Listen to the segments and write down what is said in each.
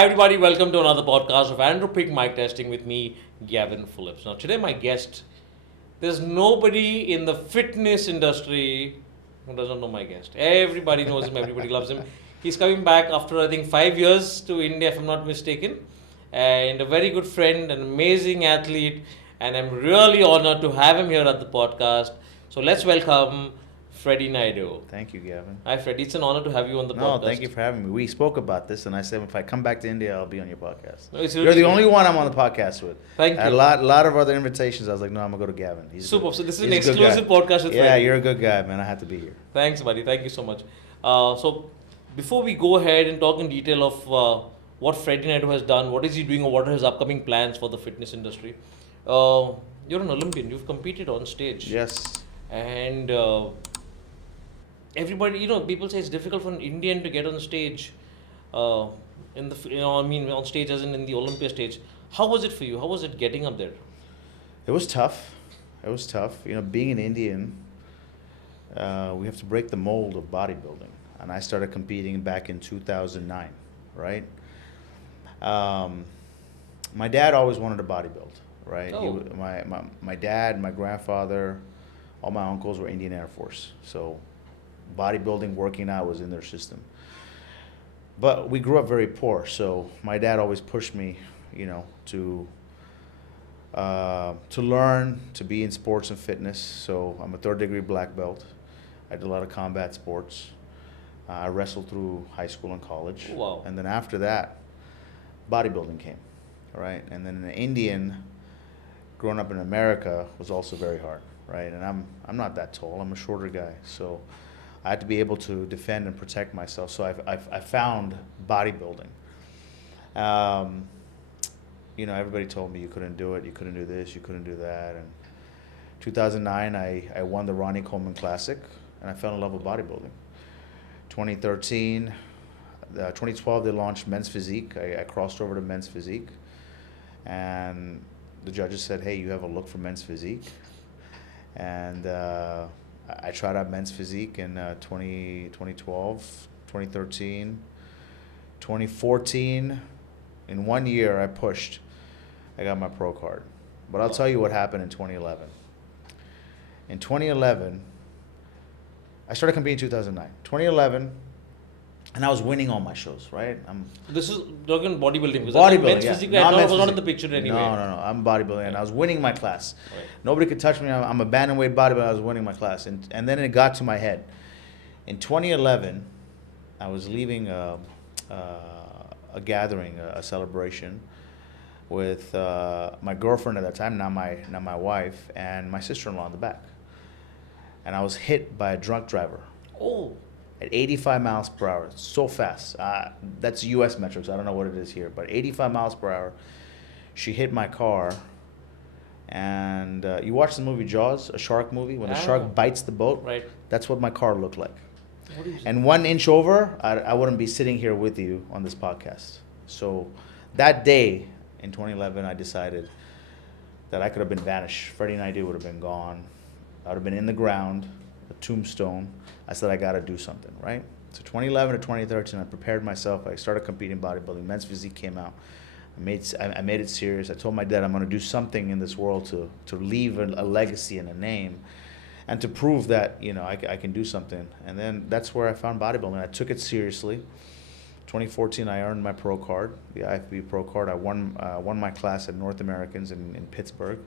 Hi everybody, welcome to another podcast of ANDROPIQUE MIC TESTING with me, Gavin Phillips. Now today my guest, there's nobody in the fitness industry who doesn't know my guest. Everybody knows him, everybody loves him. He's coming back after I think 5 years to India if I'm not mistaken. And a very good friend, an amazing athlete, and I'm really honored to have him here at the podcast. So let's welcome Freddy Naidu. Thank you, Gavin. Hi Freddy, it's an honor to have you on the podcast. No, thank you for having me. We spoke about this, and I said if I come back to India, I'll be on your podcast. No, it's You're really the good. only one I'm on the podcast with. Thank I had you. a lot of other invitations. I was like, no, I'm gonna go to Gavin. He's Super. good. So this is an He's a good exclusive guy. podcast with Yeah, Freddy. you're a good guy, man. I have to be here. Thanks, buddy. Thank you so much. So before we go ahead and talk in detail of what Freddy Naidu has done, what is he doing, or what are his upcoming plans for the fitness industry, you're an Olympian. You've competed on stage. Yes. And everybody, people say it's difficult for an Indian to get on stage, on stage as in the Olympia stage. How was it for you? How was it getting up there? It was tough. It was tough. Being an Indian, we have to break the mold of bodybuilding. And I started competing back in 2009, right? My dad always wanted to bodybuild, right? Oh. My dad, my grandfather, all my uncles were Indian Air Force. So bodybuilding, working out was in their system. But we grew up very poor, so my dad always pushed me, to learn, to be in sports and fitness. So I'm a third-degree black belt. I did a lot of combat sports. I wrestled through high school and college. Wow. And then after that, bodybuilding came, right? And then an Indian, growing up in America, was also very hard, right? And I'm not that tall. I'm a shorter guy, so I had to be able to defend and protect myself. So I found bodybuilding. Everybody told me you couldn't do it, you couldn't do this, you couldn't do that. And 2009, I won the Ronnie Coleman Classic, and I fell in love with bodybuilding. 2013, 2012, they launched Men's Physique. I crossed over to Men's Physique, and the judges said, hey, you have a look for Men's Physique. And I tried out Men's Physique in 2012, 2013, 2014. In 1 year, I got my pro card. But I'll tell you what happened in 2011. In 2011, I started competing in 2009. 2011, and I was winning all my shows, right? This is talking bodybuilding. Because Bodybuilding, men's yeah. physique, Not I men's was not in physique. the picture anyway. No. I'm bodybuilding, and I was winning my class. Right. Nobody could touch me. I'm a bantamweight bodybuilder. I was winning my class, and then it got to my head. In 2011, I was leaving a gathering, a celebration, with my girlfriend at that time, now my wife, and my sister-in-law in the back. And I was hit by a drunk driver. Oh. At 85 miles per hour, so fast. That's U.S. metrics. I don't know what it is here, but 85 miles per hour. She hit my car, and you watch the movie Jaws, a shark movie, when the shark bites the boat. Right. That's what my car looked like. What do you say? And 1 inch over, I wouldn't be sitting here with you on this podcast. So that day in 2011, I decided that I could have been vanished. Freddy Naidu would have been gone. I would have been in the ground, a tombstone. I said, I got to do something, right? So 2011 to 2013, I prepared myself. I started competing in bodybuilding. Men's Physique came out. I made it serious. I told my dad I'm going to do something in this world to leave a legacy and a name, and to prove that I can do something. And then that's where I found bodybuilding. I took it seriously. 2014, I earned my pro card, the IFBB Pro card. I won my class at North Americans in Pittsburgh.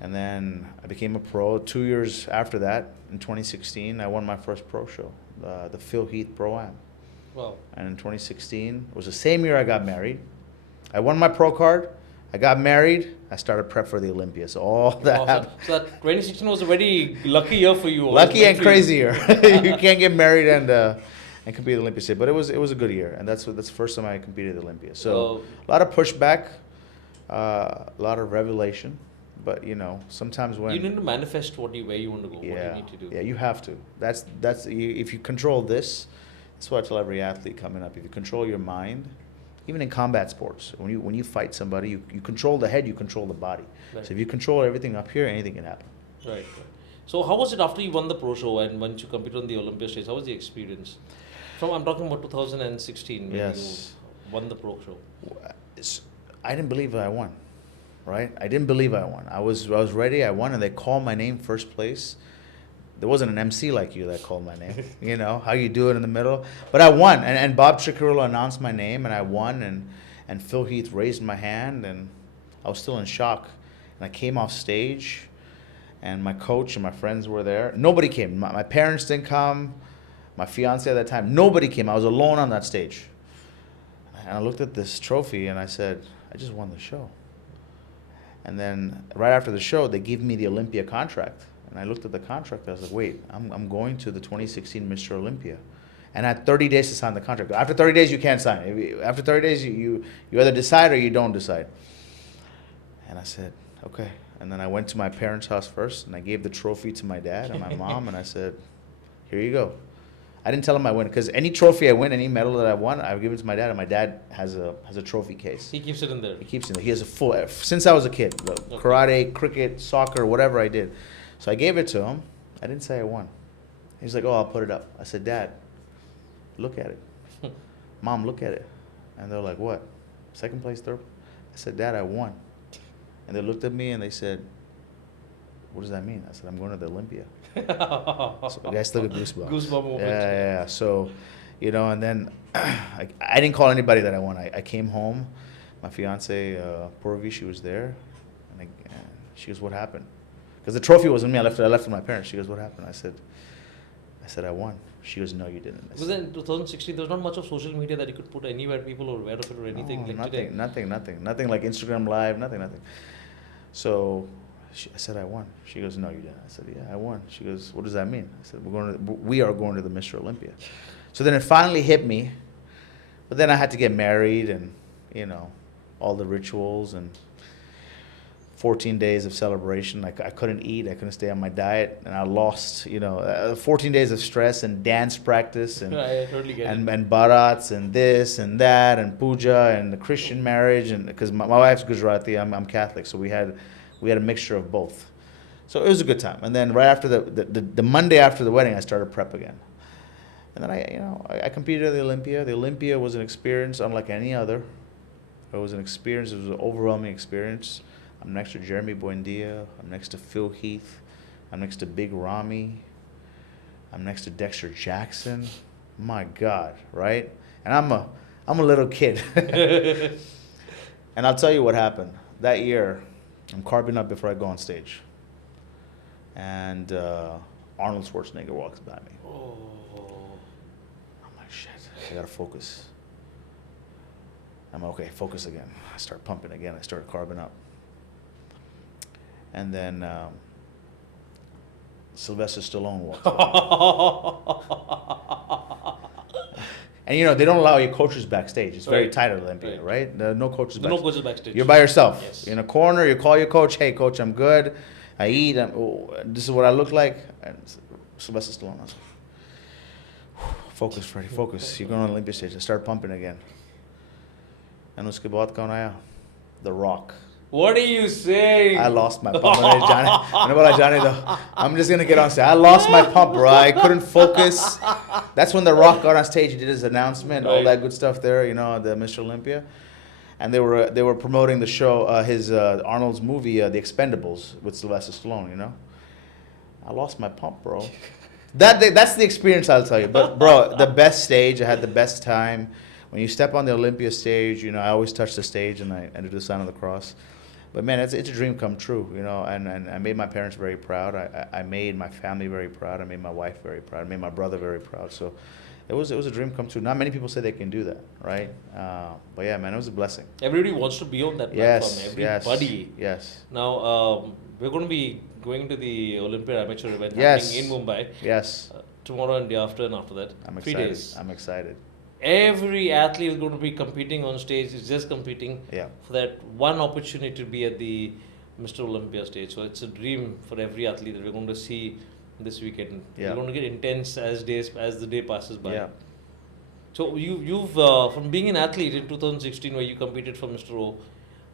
And then I became a pro. 2 years after that, in 2016, I won my first pro show, the Heath Pro Am. Wow. And in 2016, it was the same year I got married. I won my pro card. I got married. I started prep for the Olympia. So all that happened. So that 2016 was a very lucky year for you. Lucky and crazy year. You can't get married and compete at the Olympia stage. But it was a good year, and that's the first time I competed at Olympia. So a lot of pushback, a lot of revelation. But sometimes when you need to manifest where you want to go, what you need to do. Yeah, you have to. That's if you control this. That's what I tell every athlete coming up. If you control your mind, even in combat sports, when you fight somebody, you control the head, you control the body. Right. So if you control everything up here, anything can happen. Right. So how was it after you won the pro show and once you competed on the Olympia stage? How was the experience? I'm talking about 2016. Yes. won the pro show? I didn't believe I won, right? I didn't believe I won. I was ready. I won, and they called my name first place. There wasn't an MC like you that called my name. You know how you do it in the middle, but I won, and Bob Chicarillo announced my name, and I won, and Phil Heath raised my hand, and I was still in shock, and I came off stage, and my coach and my friends were there. Nobody came. My parents didn't come. My fiance at that time, nobody came. I was alone on that stage. And I looked at this trophy and I said, I just won the show. And then right after the show, they gave me the Olympia contract. And I looked at the contract. I was like, wait, I'm going to the 2016 Mr. Olympia. And I had 30 days to sign the contract. After 30 days, you can't sign. After 30 days, you either decide or you don't decide. And I said, okay. And then I went to my parents' house first, and I gave the trophy to my dad and my mom, and I said, here you go. I didn't tell him I win, because any trophy I win, any medal that I won, I give it to my dad, and my dad has a trophy case. He keeps it in there. He keeps it in there. He has a full, since I was a kid, karate, cricket, soccer, whatever I did. So I gave it to him. I didn't say I won. He's like, oh, I'll put it up. I said, Dad, look at it. Mom, look at it. And they're like, what? Second place, third? I said, Dad, I won. And they looked at me and they said, what does that mean? I said, I'm going to the Olympia. So I still get goosebumps. Goosebump moment. Yeah. So, you know, and then I didn't call anybody that I won. I came home. My fiance, Purvi, she was there. And she goes, what happened? Because the trophy wasn't me. I left it with my parents. She goes, what happened? I said, I won. She goes, no, you didn't. Because in 2016, there was not much of social media that you could put anywhere people were aware of it or anything. No, like today. nothing like Instagram Live, nothing. So I said, I won. She goes, no, you didn't. I said, yeah, I won. She goes, what does that mean? I said, we are going to the Mr. Olympia. So then it finally hit me, but then I had to get married and, you know, all the rituals and 14 days of celebration. I couldn't eat. I couldn't stay on my diet, and I lost, 14 days of stress and dance practice and I totally get it. and barats and this and that and puja and the Christian marriage, and because my wife's Gujarati, I'm Catholic, so we had a mixture of both. So it was a good time. And then right after the Monday after the wedding, I started prep again. And then I competed at the Olympia. The Olympia was an experience unlike any other. It was an experience. It was an overwhelming experience. I'm next to Jeremy Buendia. I'm next to Phil Heath. I'm next to Big Ramy. I'm next to Dexter Jackson. My God, right? And I'm a little kid. And I'll tell you what happened. That year, I'm carving up before I go on stage. And Arnold Schwarzenegger walks by me. Oh. I'm like, shit, I gotta focus. I'm okay, focus again. I start pumping again. I start carving up. And then Sylvester Stallone walks by. And they don't allow your coaches backstage. It's very tight at Olympia, right? There are no coaches backstage. No coaches backstage. You're by yourself. Yes. In a corner, you call your coach, hey, coach, I'm good. I eat. This is what I look like. And Sylvester Stallone, I was like, focus, Freddie, focus. You're going on Olympia stage. I start pumping again. And uske baad kaun aaya? The Rock. What are you saying? I lost my pump. I'm just going to get on stage. I lost my pump, bro. I couldn't focus. That's when The Rock got on stage. He did his announcement, all that good stuff there, the Mr. Olympia. And they were promoting the show, his Arnold's movie, The Expendables, with Sylvester Stallone, I lost my pump, bro. That's the experience, I'll tell you. But, bro, the best stage. I had the best time. When you step on the Olympia stage, I always touch the stage and I do the sign of the cross. But man, it's a dream come true, and I made my parents very proud. I made my family very proud. I made my wife very proud. I made my brother very proud. So it was a dream come true. Not many people say they can do that, right? But yeah, man, it was a blessing. Everybody wants to be on that platform. Everybody. Yes. Now, we're going to be going to the Olympian amateur event happening in Mumbai. Yes. Tomorrow and the after and after that. I'm 3 excited. days. I'm excited. Every athlete is going to be competing on stage. It's just competing for that one opportunity to be at the Mr. Olympia stage. So it's a dream for every athlete that we're going to see this weekend. Yeah. We're going to get intense as the day passes by. Yeah. So you've from being an athlete in 2016 where you competed for Mr.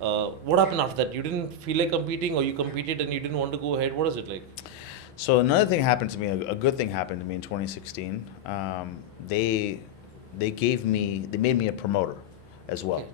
O, what happened after that? You didn't feel like competing, or you competed and you didn't want to go ahead? What is it like? So another thing happened to me. A good thing happened to me in 2016. They made me a promoter. as well. Okay.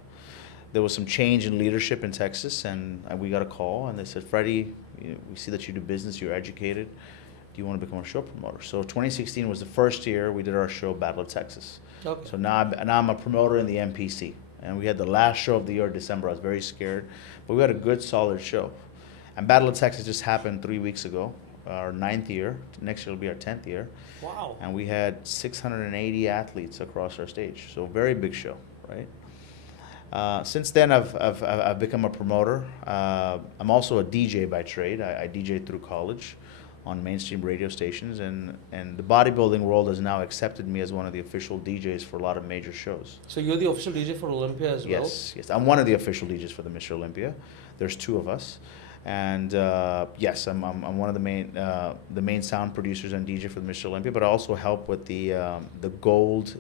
There was some change in leadership in Texas, and we got a call, and they said, Freddie, we see that you do business, you're educated. Do you want to become a show promoter? So 2016 was the first year we did our show, Battle of Texas. Okay. So now I'm a promoter in the MPC. And we had the last show of the year, December. I was very scared. But we had a good, solid show. And Battle of Texas just happened 3 weeks ago, our 9th year. Next year will be our 10th year. Wow. And we had 680 athletes across our stage. So a very big show, right? Since then, I've become a promoter. I'm also a DJ by trade. I DJ through college on mainstream radio stations, and the bodybuilding world has now accepted me as one of the official DJs for a lot of major shows. So you're the official DJ for Olympia as well? Yes. I'm one of the official DJs for the Mr. Olympia. There's 2 of us. And yes, I'm one of the main sound producers and DJ for the Mr. Olympia, but I also help with the gold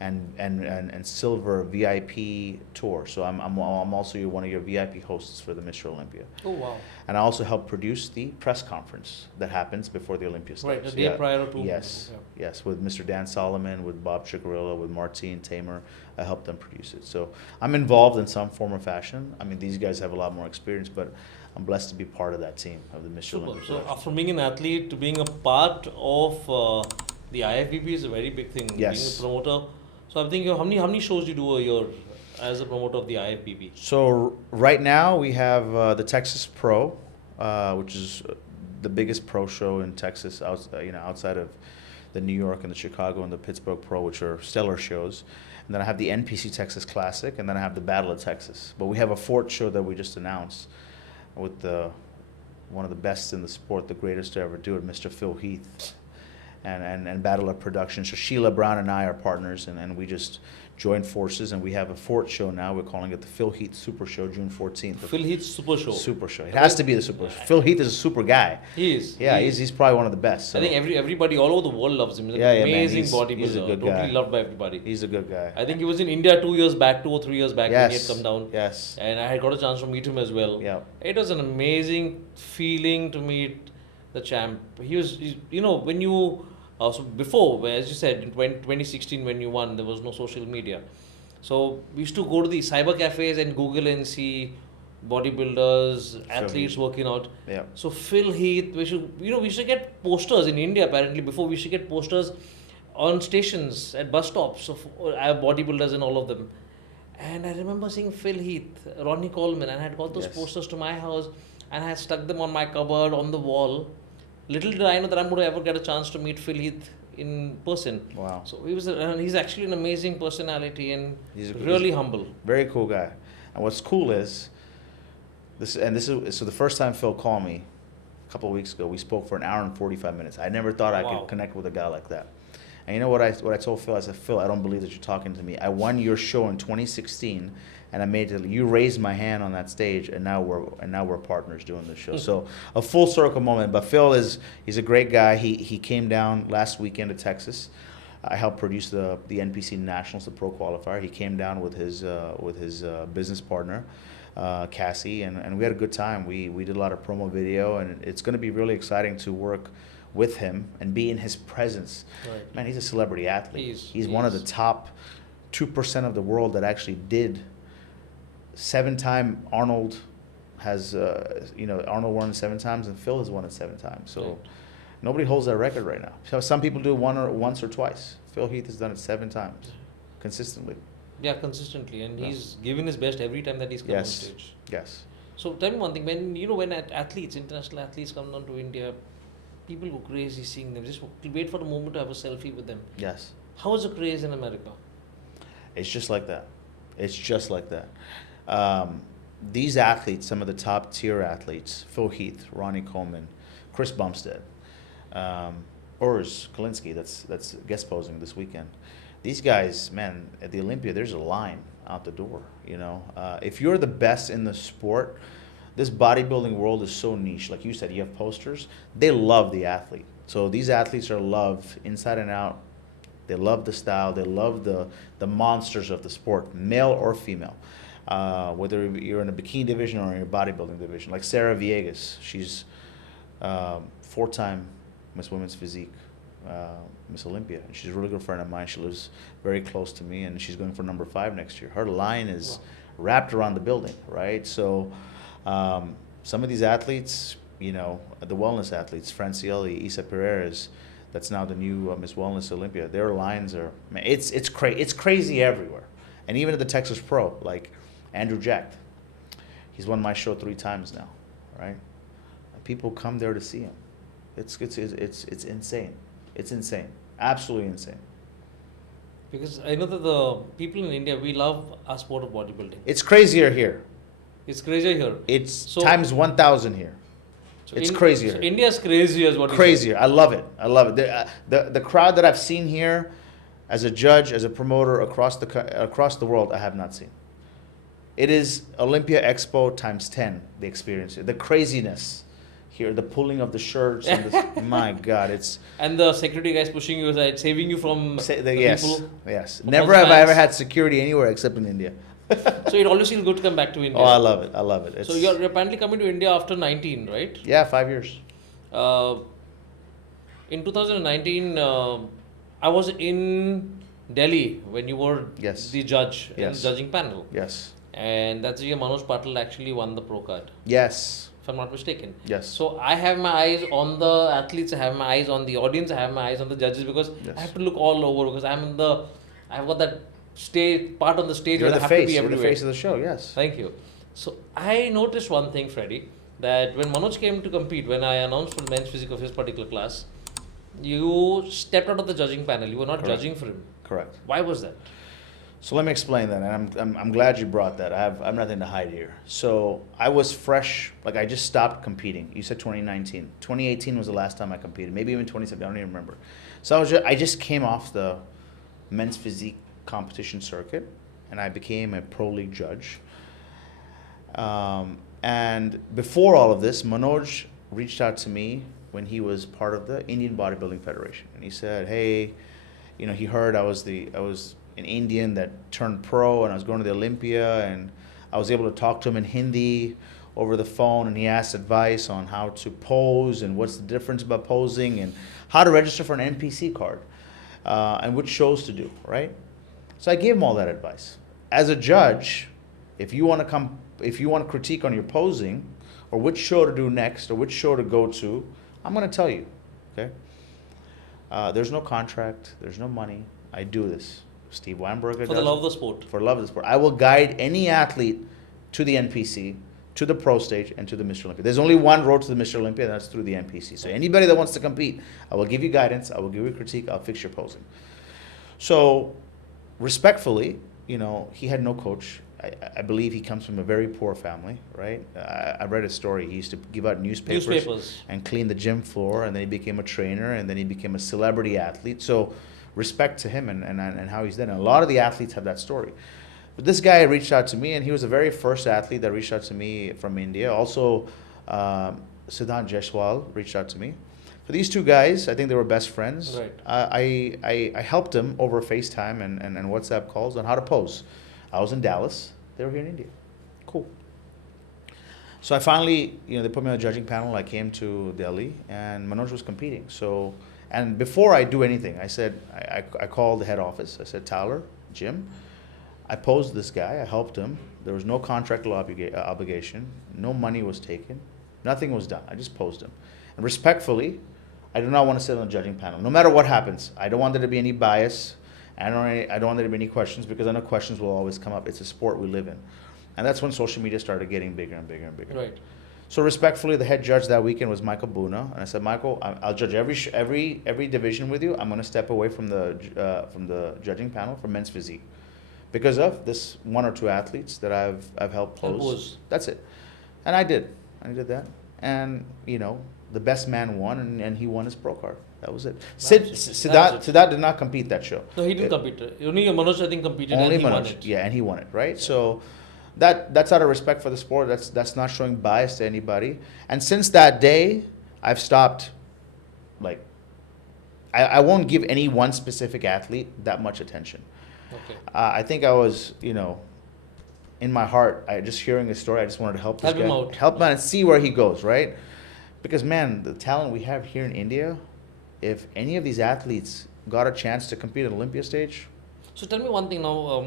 and silver VIP tour. So I'm also one of your VIP hosts for the Mr. Olympia. Oh, wow. And I also help produce the press conference that happens before the Olympia starts. Right, the day prior to. Yes, yes, with Mr. Dan Solomon, with Bob Chicarilla, with Martine Tamer. I help them produce it. So I'm involved in some form or fashion. I mean, these guys have a lot more experience, but I'm blessed to be part of that team of the Mr. Olympia. So from being an athlete to being a part of the IFBB is a very big thing. Yes. Being a promoter. So I'm thinking, how many shows do you do a year as a promoter of the IFBB? So right now we have the Texas Pro, which is the biggest pro show in Texas, outside of the New York and the Chicago and the Pittsburgh Pro, which are stellar shows. And then I have the NPC Texas Classic, and then I have the Battle of Texas. But we have a 4th show that we just announced with one of the best in the sport, the greatest to ever do it, Mr. Phil Heath. And Battle of Production. So Sheila Brown and I are partners, and we just joined forces, and we have a 4th show now. We're calling it the Phil Heath Super Show, June 14th. Phil Heath Super Show. Super Show. It has to be the Super Show. Phil Heath is a super guy. He is. Yeah, he's probably one of the best. So. I think everybody all over the world loves him. He's an amazing bodybuilder. He's a good guy. Totally loved by everybody. He's a good guy. I think he was in India 2 years back, 2 or 3 years back, when he had come down. Yes. And I had got a chance to meet him as well. Yeah. It was an amazing feeling to meet the champ. When you... so before, as you said, in 2016 when you won, there was no social media. So we used to go to the cyber cafes and Google and see bodybuilders, athletes working out. Yeah. So Phil Heath, we should get posters in India apparently. Before we should get posters on stations, at bus stops of bodybuilders and all of them. And I remember seeing Phil Heath, Ronnie Coleman, and I had got those posters to my house and I had stuck them on my cupboard on the wall. Little did I know that I'm going to ever get a chance to meet Phil Heath in person. Wow. So he's actually an amazing personality and he's really humble. Very cool guy. And what's cool is, so the first time Phil called me a couple of weeks ago, we spoke for an hour and 45 minutes. I never thought I could connect with a guy like that. And you know what I told Phil? I said, Phil, I don't believe that you're talking to me. I won your show in 2016, and you raised my hand on that stage, and now we're partners doing this show. So a full circle moment. But Phil he's a great guy. He came down last weekend to Texas. I helped produce the NPC Nationals, the pro qualifier. He came down with his business partner, Cassie, and we had a good time. We did a lot of promo video, and it's going to be really exciting to work with him and be in his presence. Right. Man, he's a celebrity athlete. He's one of the top 2% of the world that actually did. 7-time Arnold has, Arnold won 7 times, and Phil has won it 7 times. So nobody holds that record right now. So some people do it once or twice. Phil Heath has done it 7 times, consistently. Yeah, consistently, and he's giving his best every time that he's come on stage. Yes. So tell me one thing: when international athletes come down to India, people go crazy seeing them. Just wait for the moment to have a selfie with them. Yes. How is the craze in America? It's just like that. It's just like that. These athletes, some of the top tier athletes, Phil Heath, Ronnie Coleman, Chris Bumstead, Urs Kalinsky, that's guest posing this weekend. These guys, man, at the Olympia, there's a line out the door. If you're the best in the sport, this bodybuilding world is so niche. Like you said, you have posters. They love the athlete. So these athletes are loved inside and out. They love the style. They love the monsters of the sport, male or female. Whether you're in a bikini division or in a bodybuilding division. Like Sarah Villegas, she's 4-time Miss Women's Physique. Miss Olympia. And she's a really good friend of mine. She lives very close to me, and she's going for number 5 next year. Her line is wrapped around the building, right? So some of these athletes, you know, the wellness athletes, Francielli, Isa Perez, that's now the new Miss Wellness Olympia. Their lines are, man, it's crazy everywhere. And even at the Texas Pro, like Andrew Jack, he's won my show 3 times now, right? People come there to see him. It's insane. It's insane. Absolutely insane. Because I know that the people in India, we love our sport of bodybuilding. It's crazier here. It's crazier here. It's times 1,000 here. So it's crazier. So India's crazy is what crazier. I love it. I love it. The crowd that I've seen here, as a judge, as a promoter across the world, I have not seen. It is Olympia Expo times 10. The experience, the craziness here, the pulling of the shirts, and my God, it's and the security guys pushing you aside, saving you from yes, people. Yes. Never have I ever had security anywhere except in India. So it always feels good to come back to India. Oh, I love it. I love it. So you're apparently coming to India after 19, right? Yeah, 5 years. In 2019, I was in Delhi when you were the judge in the judging panel. Yes. And that's where Manoj Patil actually won the pro card. Yes. If I'm not mistaken. Yes. So I have my eyes on the athletes, I have my eyes on the audience, I have my eyes on the judges, because I have to look all over, because I've got that part on the stage where I have to be everywhere. You're the face of the show, yes. Thank you. So I noticed one thing, Freddy, that when Manoj came to compete, when I announced for the men's physique of his particular class, you stepped out of the judging panel. You were not judging for him. Correct. Why was that? So let me explain that, and I'm glad you brought that. I've nothing to hide here. So I was fresh, like I just stopped competing. You said 2019. 2018 was the last time I competed. Maybe even 2017. I don't even remember. So I just came off the men's physique competition circuit, and I became a pro league judge. And before all of this, Manoj reached out to me when he was part of the Indian Bodybuilding Federation, and he said, "Hey, you know, he heard I was an Indian that turned pro, and I was going to the Olympia, and I was able to talk to him in Hindi over the phone, and he asked advice on how to pose and what's the difference about posing and how to register for an NPC card, and which shows to do, right?" So I gave him all that advice. As a judge, if you want to critique on your posing, or which show to do next, or which show to go to, I'm going to tell you, okay? There's no contract, there's no money. I do this. Steve Weinberger for the love of the sport. For love of the sport. I will guide any athlete to the NPC, to the pro stage, and to the Mr. Olympia. There's only one road to the Mr. Olympia, and that's through the NPC. So anybody that wants to compete, I will give you guidance, I will give you critique, I'll fix your posing. So respectfully, you know, he had no coach. I believe he comes from a very poor family, right? I read his story. He used to give out newspapers and clean the gym floor, and then he became a trainer, and then he became a celebrity athlete. So respect to him and how he's done. And a lot of the athletes have that story. But this guy reached out to me, and he was the very first athlete that reached out to me from India. Also, Siddhant Jaiswal reached out to me. For these two guys, I think they were best friends. Right. I helped them over FaceTime and WhatsApp calls on how to pose. I was in Dallas. They were here in India. Cool. So I finally, you know, they put me on the judging panel. I came to Delhi, and Manoj was competing. So, and before I do anything, I said, I called the head office. I said, Tyler, Jim, I posed this guy. I helped him. There was no contractual obligation. No money was taken. Nothing was done. I just posed him. And respectfully, I do not want to sit on the judging panel. No matter what happens, I don't want there to be any bias. I don't want there to be any questions, because I know questions will always come up. It's a sport we live in. And that's when social media started getting bigger and bigger and bigger. Right. So respectfully, the head judge that weekend was Michael Buna, and I said, Michael, I'll judge every division with you. I'm going to step away from the judging panel for men's physique because of this one or two athletes that I've helped pose. That's it. And I did that. And you know, the best man won, and he won his pro card. That was it. Siddharth did not compete that show. No, he didn't compete. Only Manoj, I think, competed, only and he Manoj, won it. Yeah, and he won it, right? Yeah. So that's out of respect for the sport. That's not showing bias to anybody. And since that day, I've stopped, like, I won't give any one specific athlete that much attention. Okay. I think I was, you know, in my heart, just hearing his story, I just wanted to help this guy. Help him out and see where he goes, right? Because, man, the talent we have here in India, if any of these athletes got a chance to compete at Olympia stage. So tell me one thing now.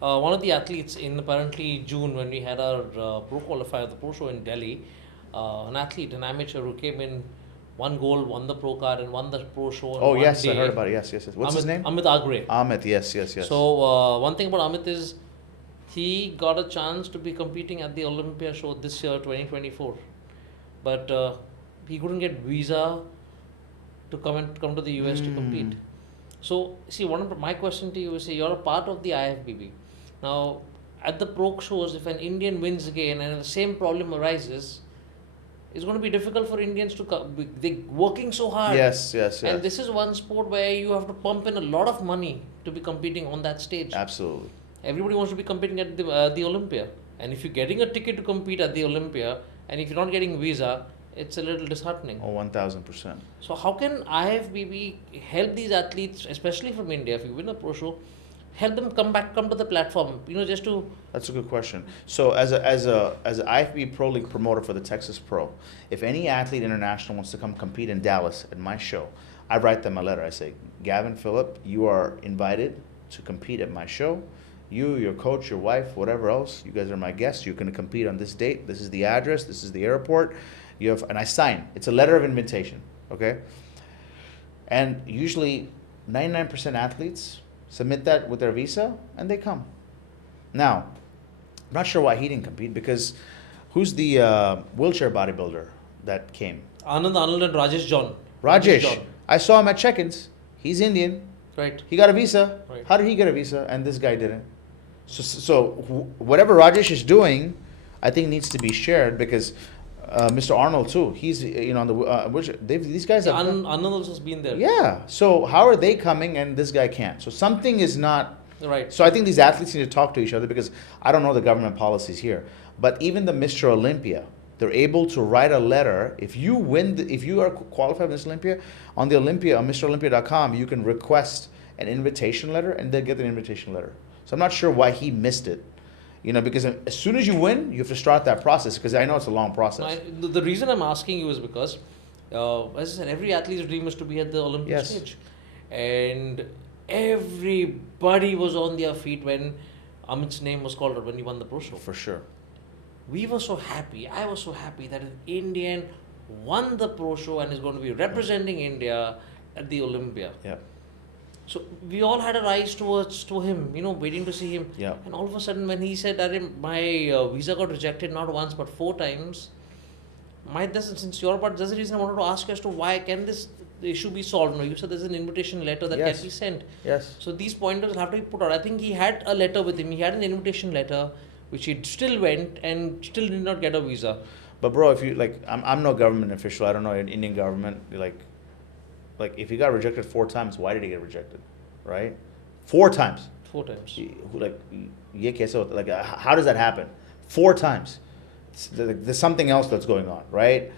One of the athletes in apparently June when we had our pro qualifier, the pro show in Delhi, an athlete, an amateur who came in, won gold, won the pro card, and won the pro show. Oh yes, I heard about it. Yes. What's his name? Amit Agre. Amit. Yes. So one thing about Amit is he got a chance to be competing at the Olympia show this year, 2024, but he couldn't get visa to come to the US to compete. So see, one of my question to you is, you're a part of the IFBB. Now, at the pro shows, if an Indian wins again and the same problem arises, it's going to be difficult for Indians to come. They're working so hard. Yes. And this is one sport where you have to pump in a lot of money to be competing on that stage. Absolutely. Everybody wants to be competing at the Olympia. And if you're getting a ticket to compete at the Olympia, and if you're not getting visa, it's a little disheartening. Oh, 1,000%. So how can IFBB help these athletes, especially from India, if you win a pro show, help them come to the platform, just to... That's a good question. So as a IFBB Pro League promoter for the Texas Pro, if any athlete international wants to come compete in Dallas at my show, I write them a letter. I say, Gavin, Phillip, you are invited to compete at my show. You, your coach, your wife, whatever else, you guys are my guests. You're going to compete on this date. This is the address. This is the airport. And I sign. It's a letter of invitation, okay? And usually 99% athletes submit that with their visa, and they come. Now, I'm not sure why he didn't compete, because who's the wheelchair bodybuilder that came? Anand and Rajesh John. Rajesh. I saw him at check-ins. He's Indian. Right. He got a visa. Right. How did he get a visa and this guy didn't? So whatever Rajesh is doing, I think needs to be shared, because Mr. Arnold too. He's on the these guys have. Anand also has been there. Yeah. So how are they coming and this guy can't? So something is not right. So I think these athletes need to talk to each other, because I don't know the government policies here, but even the Mr. Olympia, they're able to write a letter. If you win, if you are qualified for Mr. Olympia, on the Olympia on MrOlympia.com, you can request an invitation letter, and they'll get an invitation letter. So I'm not sure why he missed it. Because as soon as you win, you have to start that process, because I know it's a long process. The reason I'm asking you is because, as I said, every athlete's dream is to be at the Olympic stage. And everybody was on their feet when Amit's name was called out, when he won the pro show. For sure. We were so happy. I was so happy that an Indian won the pro show and is going to be representing India at the Olympia. Yeah. So we all had our eyes to him, waiting to see him. Yeah. And all of a sudden, when he said that my visa got rejected not once but 4 times, since your part, that's the reason I wanted to ask you as to why can this issue be solved. No, you said there's an invitation letter that can be sent. Yes. So these pointers have to be put out. I think he had a letter with him. He had an invitation letter, which he still went and still did not get a visa. But bro, if you I'm no government official. I don't know Indian government. Like if he got rejected 4 times, why did he get rejected? Right? 4 times. 4 times. How does that happen? 4 times. There's something else that's going on, right?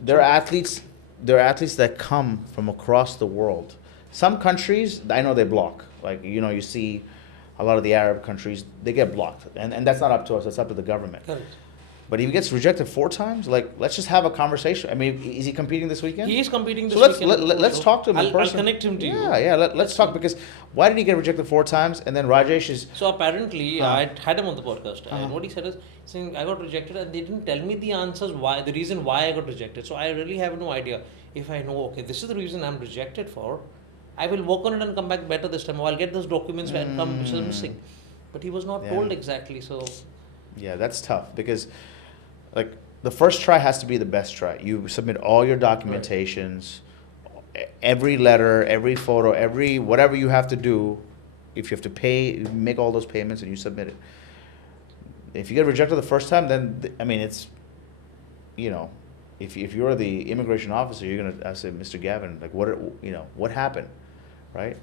There are athletes that come from across the world. Some countries, I know they block. You see a lot of the Arab countries, they get blocked. And that's not up to us, that's up to the government. Correct. But if he gets rejected 4 times, let's just have a conversation. I mean, is he competing this weekend? He is competing this weekend. So let's talk to him in person. I'll connect him to you. Yeah, let's talk, because why did he get rejected 4 times, and then Rajesh is... So apparently, I had him on the podcast, and what he said is, saying I got rejected, and they didn't tell me the answers, the reason why I got rejected. So I really have no idea. If I know, okay, this is the reason I'm rejected for, I will work on it and come back better this time, or I'll get those documents which are missing. But he was not told exactly, so... Yeah, that's tough, because... the first try has to be the best try. You submit all your documentations, every letter, every photo, whatever you have to do. If you have to pay, make all those payments and you submit it. If you get rejected the first time, then it's, if you're the immigration officer, you're gonna say, Mr. Gavin, what happened, right?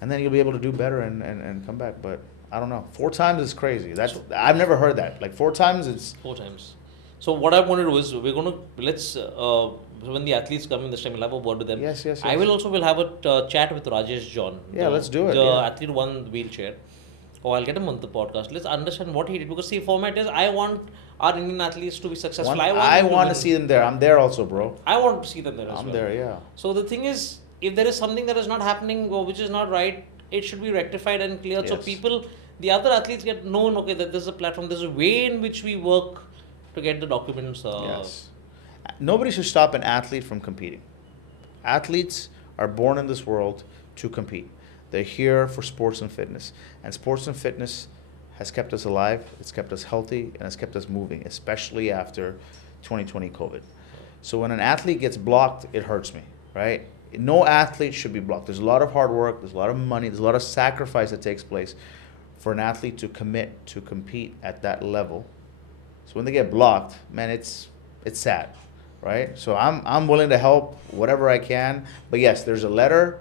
And then you'll be able to do better and come back. But I don't know. 4 times is crazy. I've never heard that. 4 times, it's 4 times. So what I want to do is let's when the athletes come in this time, we'll have a word with them. Yes. I will have a chat with Rajesh John. Yeah, let's do it. The athlete who won the wheelchair. oh, I'll get him on the podcast. Let's understand what he did. Because see, format is I want our Indian athletes to be successful. I them want win. to see them there. I'm there also, bro. I want to see them there as I'm well. there, yeah. So the thing is, if there is something that is not happening or which is not right, it should be rectified and cleared. So Yes. people, the other athletes get known, okay, that there's a platform, there's a way in which we work to get the documents. Yes. Nobody should stop an athlete from competing. Athletes are born in this world to compete. They're here for sports and fitness. And sports and fitness has kept us alive, it's kept us healthy, and it's kept us moving, especially after 2020 COVID. So when an athlete gets blocked, it hurts me, right? No athlete should be blocked. There's a lot of hard work, there's a lot of money, there's a lot of sacrifice that takes place for an athlete to commit to compete at that level. So when they get blocked, man, it's sad, right? So I'm willing to help whatever I can. But yes, there's a letter.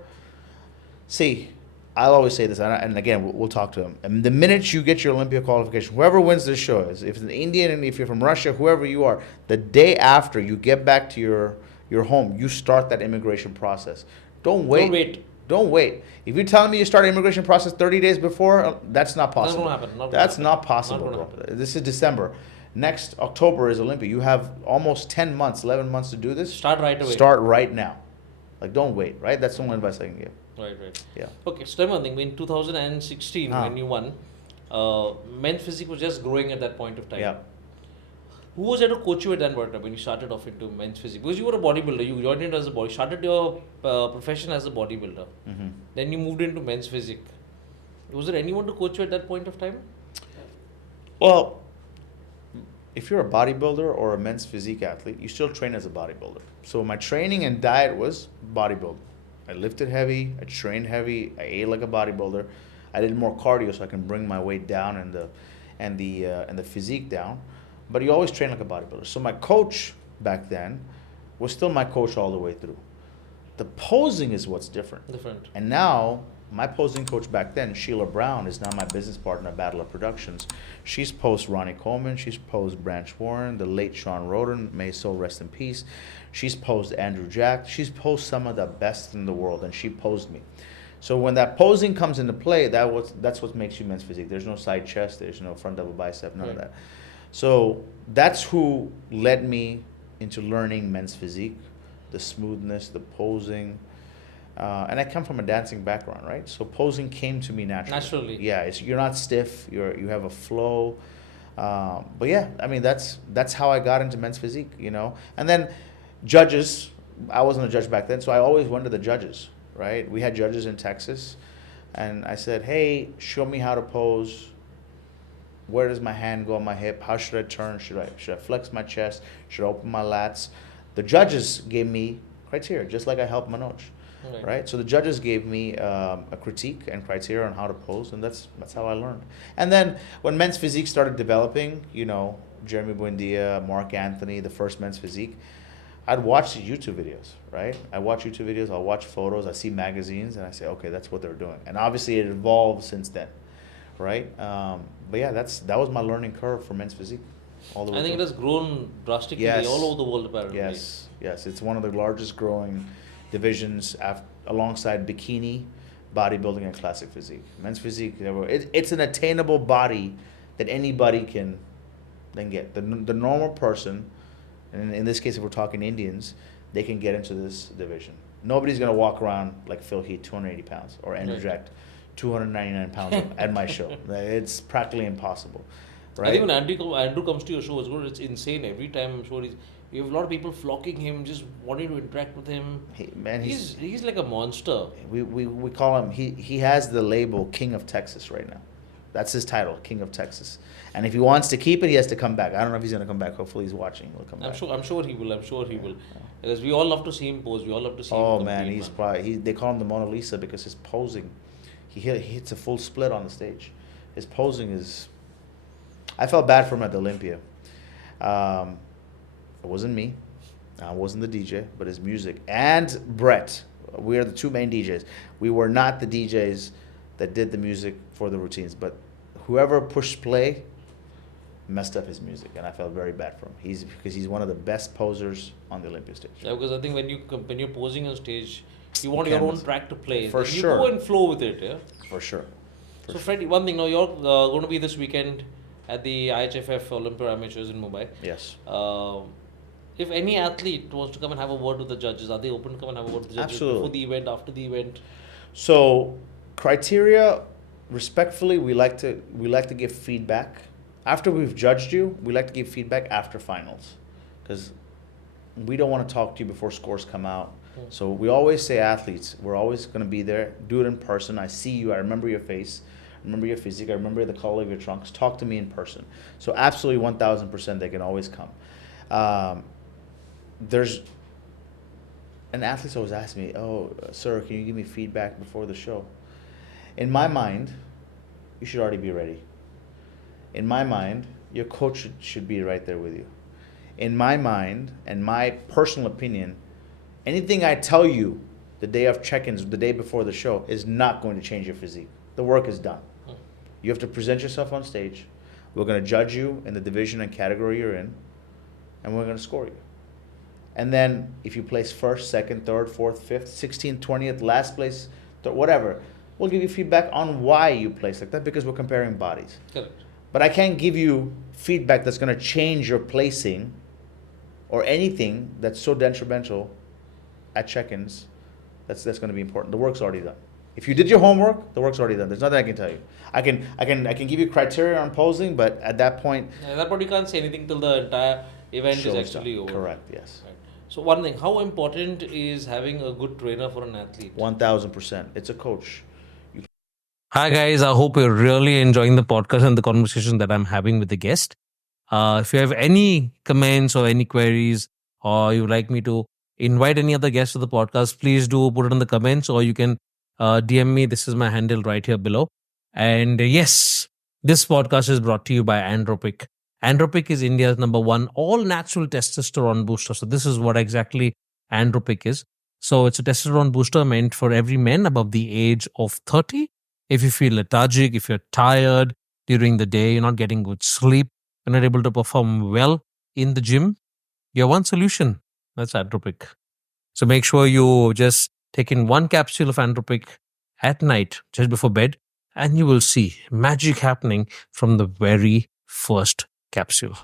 See, I'll always say this, and again, we'll talk to him. And the minute you get your Olympia qualification, whoever wins this show is, if it's an Indian and if you're from Russia, whoever you are, the day after you get back to your home, you start that immigration process. Don't wait. Don't wait. If you're telling me you start an immigration process 30 days before, that's not possible. That's gonna happen. That's not possible, Not bro. gonna This is December. Next October is Olympia. You have almost 10 months, 11 months to do this. Start right away. Start right now. Like, don't wait, right? That's the only advice I can give. Right. Yeah. Okay, so tell me one thing. In 2016, when you won, men's physique was just growing at that point of time. Yeah. Who was there to coach you at that point when you started off into men's physique? Because you were a bodybuilder, you joined it as a body, started your profession as a bodybuilder. Mm-hmm. Then you moved into men's physique. Was there anyone to coach you at that point of time? Well, if you're a bodybuilder or a men's physique athlete, you still train as a bodybuilder. So my training and diet was bodybuilding. I lifted heavy, I trained heavy, I ate like a bodybuilder. I did more cardio so I can bring my weight down and the physique down. But you always train like a bodybuilder. So my coach back then was still my coach all the way through. The posing is what's different. And now my posing coach back then, Sheila Brown, is now my business partner at Battle of Productions. She's posed Ronnie Coleman, she's posed Branch Warren, the late Sean Roden, may his soul rest in peace. She's posed Andrew Jack. She's posed some of the best in the world, and she posed me. So when that posing comes into play, that's what makes you men's physique. There's no side chest, there's no front double bicep, none of that. So that's who led me into learning men's physique, the smoothness, the posing. And I come from a dancing background, right? So posing came to me naturally. Yeah, you're not stiff. You have a flow. But yeah, I mean that's how I got into men's physique, you know. And then judges. I wasn't a judge back then, so I always went to the judges, right? We had judges in Texas, and I said, "Hey, show me how to pose. Where does my hand go on my hip? How should I turn? Should I flex my chest? Should I open my lats?" The judges gave me criteria, just like I helped Manoj. Right. So the judges gave me a critique and criteria on how to pose, and that's how I learned. And then when men's physique started developing, you know, Jeremy Buendia, Mark Anthony, the first men's physique, I'd watch the YouTube videos, right? I watch YouTube videos, I'll watch photos, I see magazines, and I say, okay, that's what they're doing. And obviously it evolved since then, right? But yeah, that was my learning curve for men's physique. All the way I think through. It has grown drastically all over the world apparently. Yes, it's one of the largest growing divisions alongside bikini, bodybuilding, and classic physique. Men's physique, it's an attainable body that anybody can then get. The normal person, and in this case, if we're talking Indians, they can get into this division. Nobody's gonna walk around like Phil Heath, 280 pounds, or Andrew Jack, 299 pounds at my show. It's practically impossible, right? I think when Andrew comes to your show, it's insane. Every time I'm sure you have a lot of people flocking him, just wanting to interact with him. He's like a monster. We call him. He has the label King of Texas right now. That's his title, King of Texas. And if he wants to keep it, he has to come back. I don't know if he's going to come back. Hopefully, he's watching. He'll come back. I'm sure he will. Because we all love to see him pose. We all love to see him. Oh man, he's probably they call him the Mona Lisa because his posing, he hits a full split on the stage. His posing is. I felt bad for him at the Olympia. It wasn't me. I wasn't the DJ, but his music and Brett. We are the two main DJs. We were not the DJs that did the music for the routines, but whoever pushed play messed up his music, and I felt very bad for him. Because he's one of the best posers on the Olympia stage. Yeah, because I think when you're posing on stage, you want your own track to play. For you sure. go and flow with it. Yeah. For sure. So, Freddie, one thing now, you're going to be this weekend at the IHFF Olympia Amateurs in Mumbai. Yes. If any athlete wants to come and have a word with the judges, are they open to come and have a word with the judges before the event, after the event? So, criteria, respectfully, we like to give feedback after we've judged you. We like to give feedback after finals, because we don't want to talk to you before scores come out. So we always say, athletes, we're always going to be there. Do it in person. I see you. I remember your face. I remember your physique. I remember the color of your trunks. Talk to me in person. So absolutely 1,000%, they can always come. There's an athlete always asks me, "Oh, sir, can you give me feedback before the show?" In my mind, you should already be ready. In my mind, your coach should be right there with you. In my mind, and my personal opinion, anything I tell you the day of check-ins, the day before the show, is not going to change your physique. The work is done. You have to present yourself on stage. We're going to judge you in the division and category you're in, and we're going to score you. And then if you place first, second, third, fourth, fifth, 16th, 20th, last place, whatever, we'll give you feedback on why you place like that, because we're comparing bodies. Correct. But I can't give you feedback that's going to change your placing or anything that's so detrimental at check-ins. That's going to be important. The work's already done. If you did your homework, the work's already done. There's nothing I can tell you. I can give you criteria on posing, but at that point, at that point you can't say anything till the entire event is actually over. Correct. Yes. Right. So one thing, how important is having a good trainer for an athlete? 1,000%. It's a coach. Hi guys, I hope you're really enjoying the podcast and the conversation that I'm having with the guest. If you have any comments or any queries, or you would like me to invite any other guests to the podcast, please do put it in the comments, or you can DM me. This is my handle right here below. And yes, this podcast is brought to you by Andropique. Andropique is India's #1 all-natural testosterone booster. So this is what exactly Andropique is. So it's a testosterone booster meant for every man above the age of 30. If you feel lethargic, if you're tired during the day, you're not getting good sleep, you're not able to perform well in the gym, you have one solution. That's Andropique. So make sure you just take in one capsule of Andropique at night, just before bed, and you will see magic happening from the very first capsule.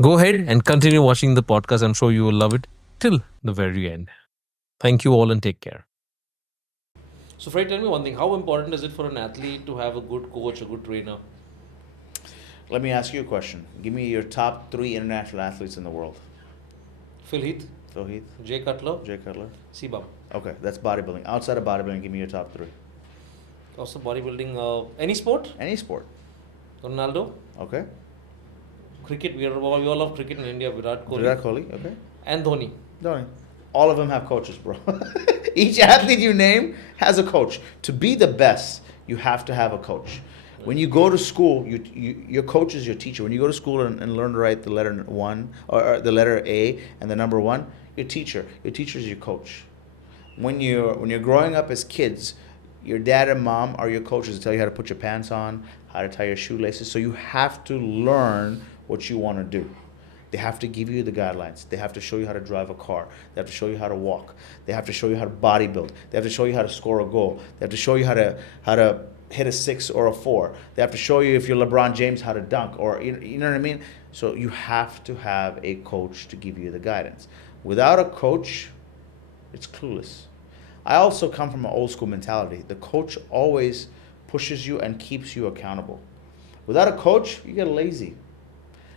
Go ahead and continue watching the podcast. I'm sure you will love it till the very end. Thank you all and take care. So, Fred, tell me one thing. How important is it for an athlete to have a good coach, a good trainer? Let me ask you a question. Give me your top 3 international athletes in the world. Heath. Phil Heath. Jay Cutler. Sebum. Okay, that's bodybuilding. Outside of bodybuilding, give me your top 3. Also bodybuilding, any sport? Any sport. Ronaldo. Okay. Cricket, we all love cricket in India. Virat Kohli, okay. And Dhoni. All of them have coaches, bro. Each athlete you name has a coach. To be the best, you have to have a coach. When you go to school, your coach is your teacher. When you go to school and learn to write the letter 1 or the letter A and the number 1, your teacher is your coach. When you're growing up as kids, your dad and mom are your coaches to tell you how to put your pants on, how to tie your shoelaces. So you have to learn what you want to do. They have to give you the guidelines. They have to show you how to drive a car. They have to show you how to walk. They have to show you how to bodybuild. They have to show you how to score a goal. They have to show you how to hit a 6 or a 4. They have to show you, if you're LeBron James, how to dunk, or you know what I mean? So you have to have a coach to give you the guidance. Without a coach, it's clueless. I also come from an old school mentality. The coach always pushes you and keeps you accountable. Without a coach, you get lazy.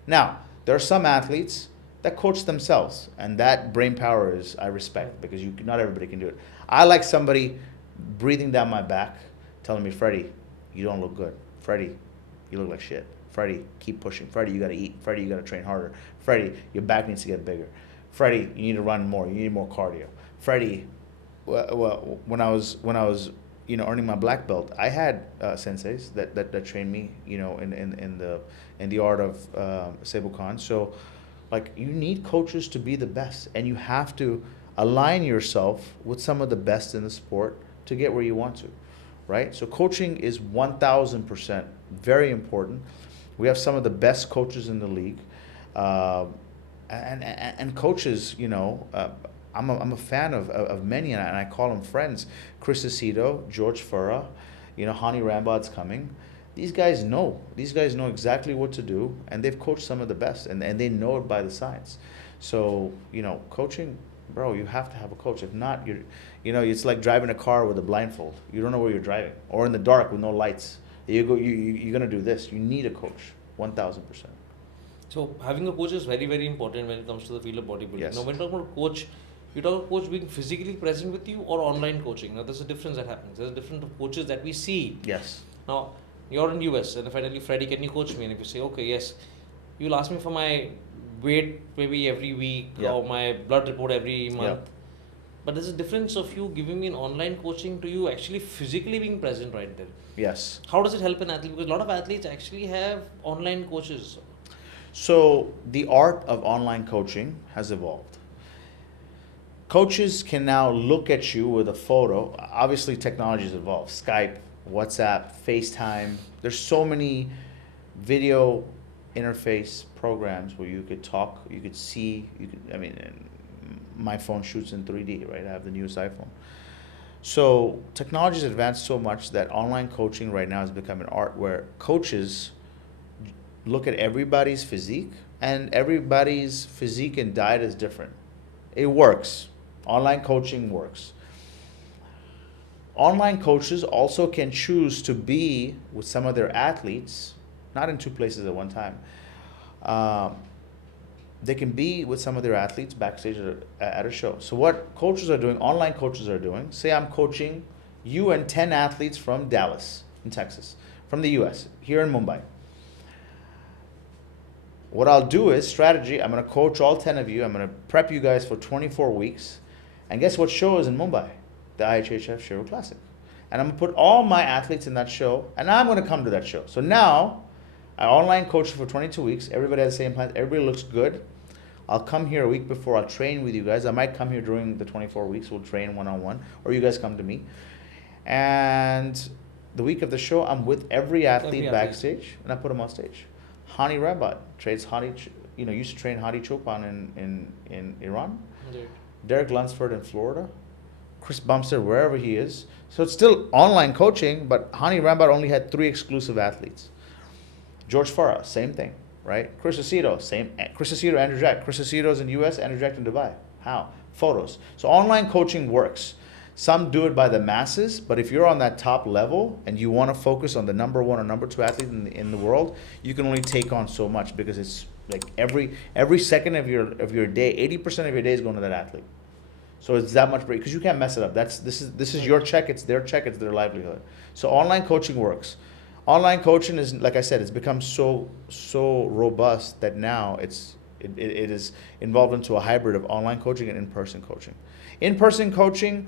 Now, there are some athletes that coach themselves, and that brain power is, I respect, because not everybody can do it. I like somebody breathing down my back, telling me, "Freddie, you don't look good. Freddie, you look like shit. Freddie, keep pushing. Freddie, you gotta eat. Freddie, you gotta train harder. Freddie, your back needs to get bigger. Freddie, you need to run more. You need more cardio. Freddie," well, when I was earning my black belt, I had senseis that trained me, in the art of Seibukan. So, like, you need coaches to be the best, and you have to align yourself with some of the best in the sport to get where you want to, right? So coaching is 1,000% very important. We have some of the best coaches in the league, and coaches, I'm a fan of many, and I call them friends. Chris Aceto, George Furra, Hani Rambod's coming. These guys know. These guys know exactly what to do, and they've coached some of the best, and they know it by the science. So, coaching, bro, you have to have a coach. If not, it's like driving a car with a blindfold. You don't know where you're driving, or in the dark with no lights. You're gonna do this. You need a coach, 1,000%. So having a coach is very, very important when it comes to the field of bodybuilding. Yes. Now, when you talk about coach, you talk about coach being physically present with you or online coaching. Now, there's a difference that happens. There's a difference of coaches that we see. Yes. Now, you're in US, and if I tell you, Freddie, can you coach me? And if you say, okay, yes, you'll ask me for my weight maybe every week or my blood report every month. But there's a difference of you giving me an online coaching to you actually physically being present right there. Yes. How does it help an athlete? Because a lot of athletes actually have online coaches. So the art of online coaching has evolved. Coaches can now look at you with a photo. Obviously, technology has evolved. Skype, WhatsApp, FaceTime. There's so many video interface programs where you could talk, you could see, my phone shoots in 3D, right? I have the newest iPhone. So technology has advanced so much that online coaching right now has become an art where coaches look at everybody's physique, and everybody's physique and diet is different. It works. Online coaching works. Online coaches also can choose to be with some of their athletes, not in two places at one time. They can be with some of their athletes backstage at a show. So what coaches are doing, online coaches are doing, say I'm coaching you and 10 athletes from Dallas in Texas, from the US, here in Mumbai. What I'll do is strategy. I'm going to coach all 10 of you. I'm going to prep you guys for 24 weeks. And guess what show is in Mumbai? The IHHF Shiro Classic. And I'm going to put all my athletes in that show, and I'm going to come to that show. So now, I online coach for 22 weeks. Everybody has the same plan. Everybody looks good. I'll come here a week before. I'll train with you guys. I might come here during the 24 weeks. We'll train one-on-one, or you guys come to me. And the week of the show, I'm with every athlete backstage, and I put them on stage. Hani Rambod trades used to train Hadi Chopin in Iran. Indeed. Derek Lunsford in Florida. Chris Bumstead, wherever he is. So it's still online coaching, but Hani Rambod only had 3 exclusive athletes. George Farah, same thing, right? Chris Aceto, same. Chris Aceto, Andrew Jack. Chris Aceto's in US, Andrew Jack in Dubai. How? Photos. So online coaching works. Some do it by the masses, but if you're on that top level and you want to focus on the number 1 or number 2 athlete in the world, you can only take on so much, because it's like every second of your day, 80% of your day is going to that athlete. So it's that much, because you can't mess it up. This is your check, it's their check, it's their livelihood. So online coaching works. Online coaching is, like I said, it's become so robust that now it is involved into a hybrid of online coaching and in-person coaching. In-person coaching,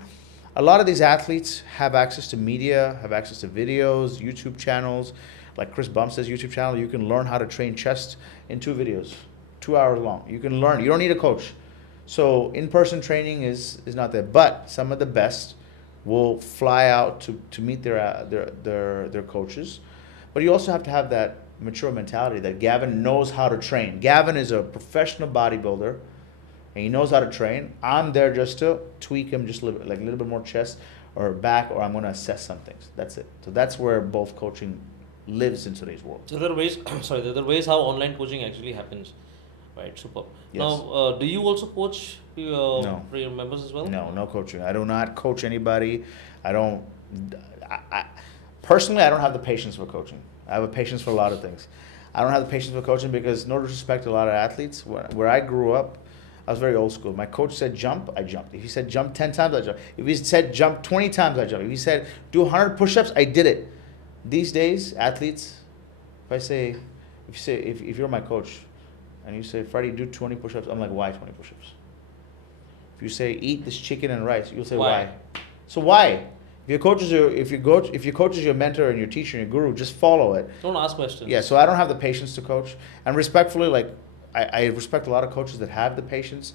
a lot of these athletes have access to media, have access to videos, YouTube channels. Like Chris Bumstead's YouTube channel, you can learn how to train chest in 2 videos, 2 hours long. You can learn. You don't need a coach. So in-person training is not there. But some of the best will fly out to meet their coaches. But you also have to have that mature mentality that Gavin knows how to train. Gavin is a professional bodybuilder, and he knows how to train. I'm there just to tweak him just a little bit more chest or back, or I'm going to assess some things. That's it. So that's where both coaching lives in today's world. So there are ways, there are ways how online coaching actually happens. Right, superb. Yes. Now, do you also coach your members as well? No coaching. I do not coach anybody. Personally, I don't have the patience for coaching. I have a patience for a lot of things. I don't have the patience for coaching because, no disrespect to a lot of athletes, where I grew up, I was very old school. My coach said jump, I jumped. If he said jump 10 times, I jumped. If he said jump 20 times, I jumped. If he said do 100 push-ups, I did it. These days, athletes, if you're my coach and you say, Freddie, do 20 push-ups, I'm like, why 20 push-ups? If you say eat this chicken and rice, you'll say why? So why? If your coach is your mentor and your teacher and your guru, just follow it. Don't ask questions. Yeah, so I don't have the patience to coach. And respectfully, I respect a lot of coaches that have the patience.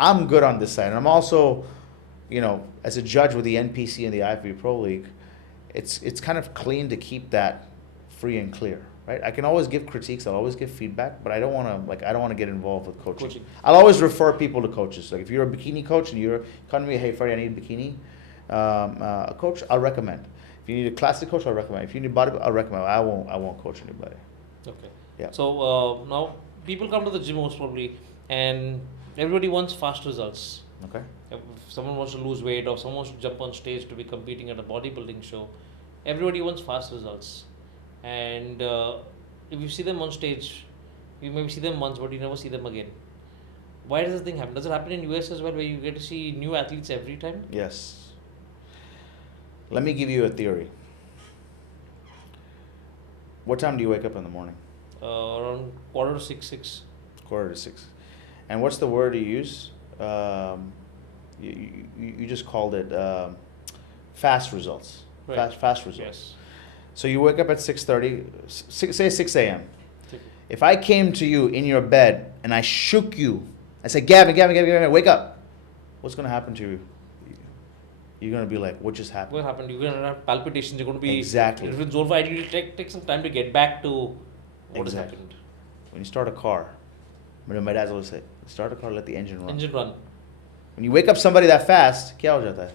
I'm good on this side. And I'm also, as a judge with the NPC and the IFBB Pro League, it's kind of clean to keep that free and clear, right? I can always give critiques, I'll always give feedback, but I don't want to get involved with coaching. I'll always refer people to coaches. Like if you're a bikini coach and you're coming to me, hey Freddie, I need a bikini coach, I'll recommend. If you need a classic coach, I'll recommend. If you need bodybuilding, I'll recommend. I won't coach anybody. Okay. Yeah. So now people come to the gym most probably, and everybody wants fast results. Okay. If someone wants to lose weight or someone wants to jump on stage to be competing at a bodybuilding show, everybody wants fast results. And if you see them on stage, you maybe see them once, but you never see them again. Why does this thing happen? Does it happen in US as well, where you get to see new athletes every time? Yes. Let me give you a theory. What time do you wake up in the morning? Around 5:45, 6. 5:45. And what's the word you use? You just called it fast results. Right. Fast results. Yes. So you wake up at 6:30, say 6 a.m. If I came to you in your bed and I shook you, I said, Gavin, wake up. What's going to happen to you? You're going to be like, what just happened? What happened? You're going to have palpitations. You're going to be... Exactly. If it's over, it'll take some time to get back to what has happened. When you start a car, my dad always say, start a car, let the engine run. Engine run. When you wake up somebody that fast, kya ho jata hai?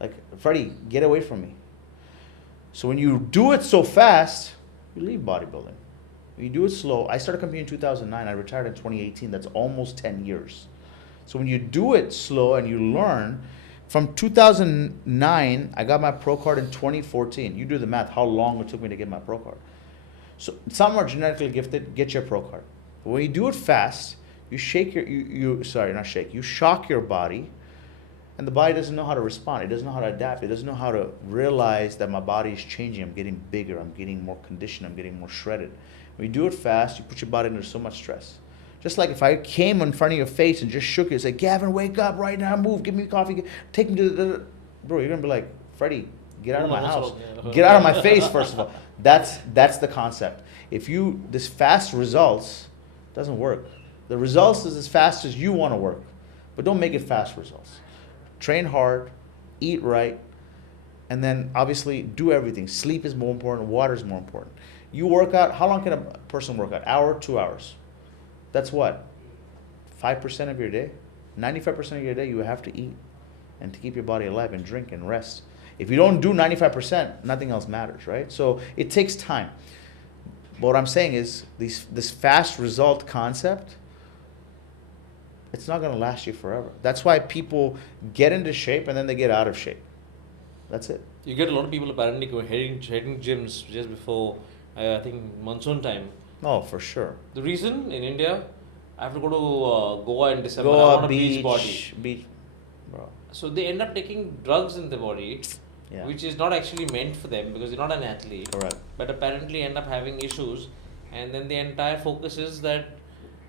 Like, Freddie, get away from me. So when you do it so fast, you leave bodybuilding. When you do it slow, I started competing in 2009. I retired in 2018. That's almost 10 years. So when you do it slow and you learn, from 2009, I got my pro card in 2014. You do the math, how long it took me to get my pro card. So some are genetically gifted, get your pro card. But when you do it fast, you shake your, you shock your body, and the body doesn't know how to respond. It doesn't know how to adapt. It doesn't know how to realize that my body is changing. I'm getting bigger. I'm getting more conditioned. I'm getting more shredded. When you do it fast, you put your body under so much stress. Just like if I came in front of your face and just shook you and said, Gavin, wake up right now, move, give me coffee, take me to the... Bro, you're going to be like, Freddie, get out of my house. Get out of my face, first of all. That's the concept. If this fast results doesn't work. The results is as fast as you want to work, but don't make it fast results. Train hard, eat right, and then obviously do everything. Sleep is more important, water is more important. You work out, how long can a person work out? Hour, 2 hours. That's what? 5% of your day? 95% of your day you have to eat and to keep your body alive and drink and rest. If you don't do 95%, nothing else matters, right? So it takes time. But what I'm saying is this fast result concept, it's not going to last you forever. That's why people get into shape and then they get out of shape. That's it. You get a lot of people apparently hitting gyms just before, I think, monsoon time. Oh, for sure. The reason in India, I have to go to Goa in December. Goa, I want a beach body. Beach, bro. So they end up taking drugs in their body, Yeah. which is not actually meant for them because they're not an athlete. Correct. But apparently end up having issues, and then the entire focus is that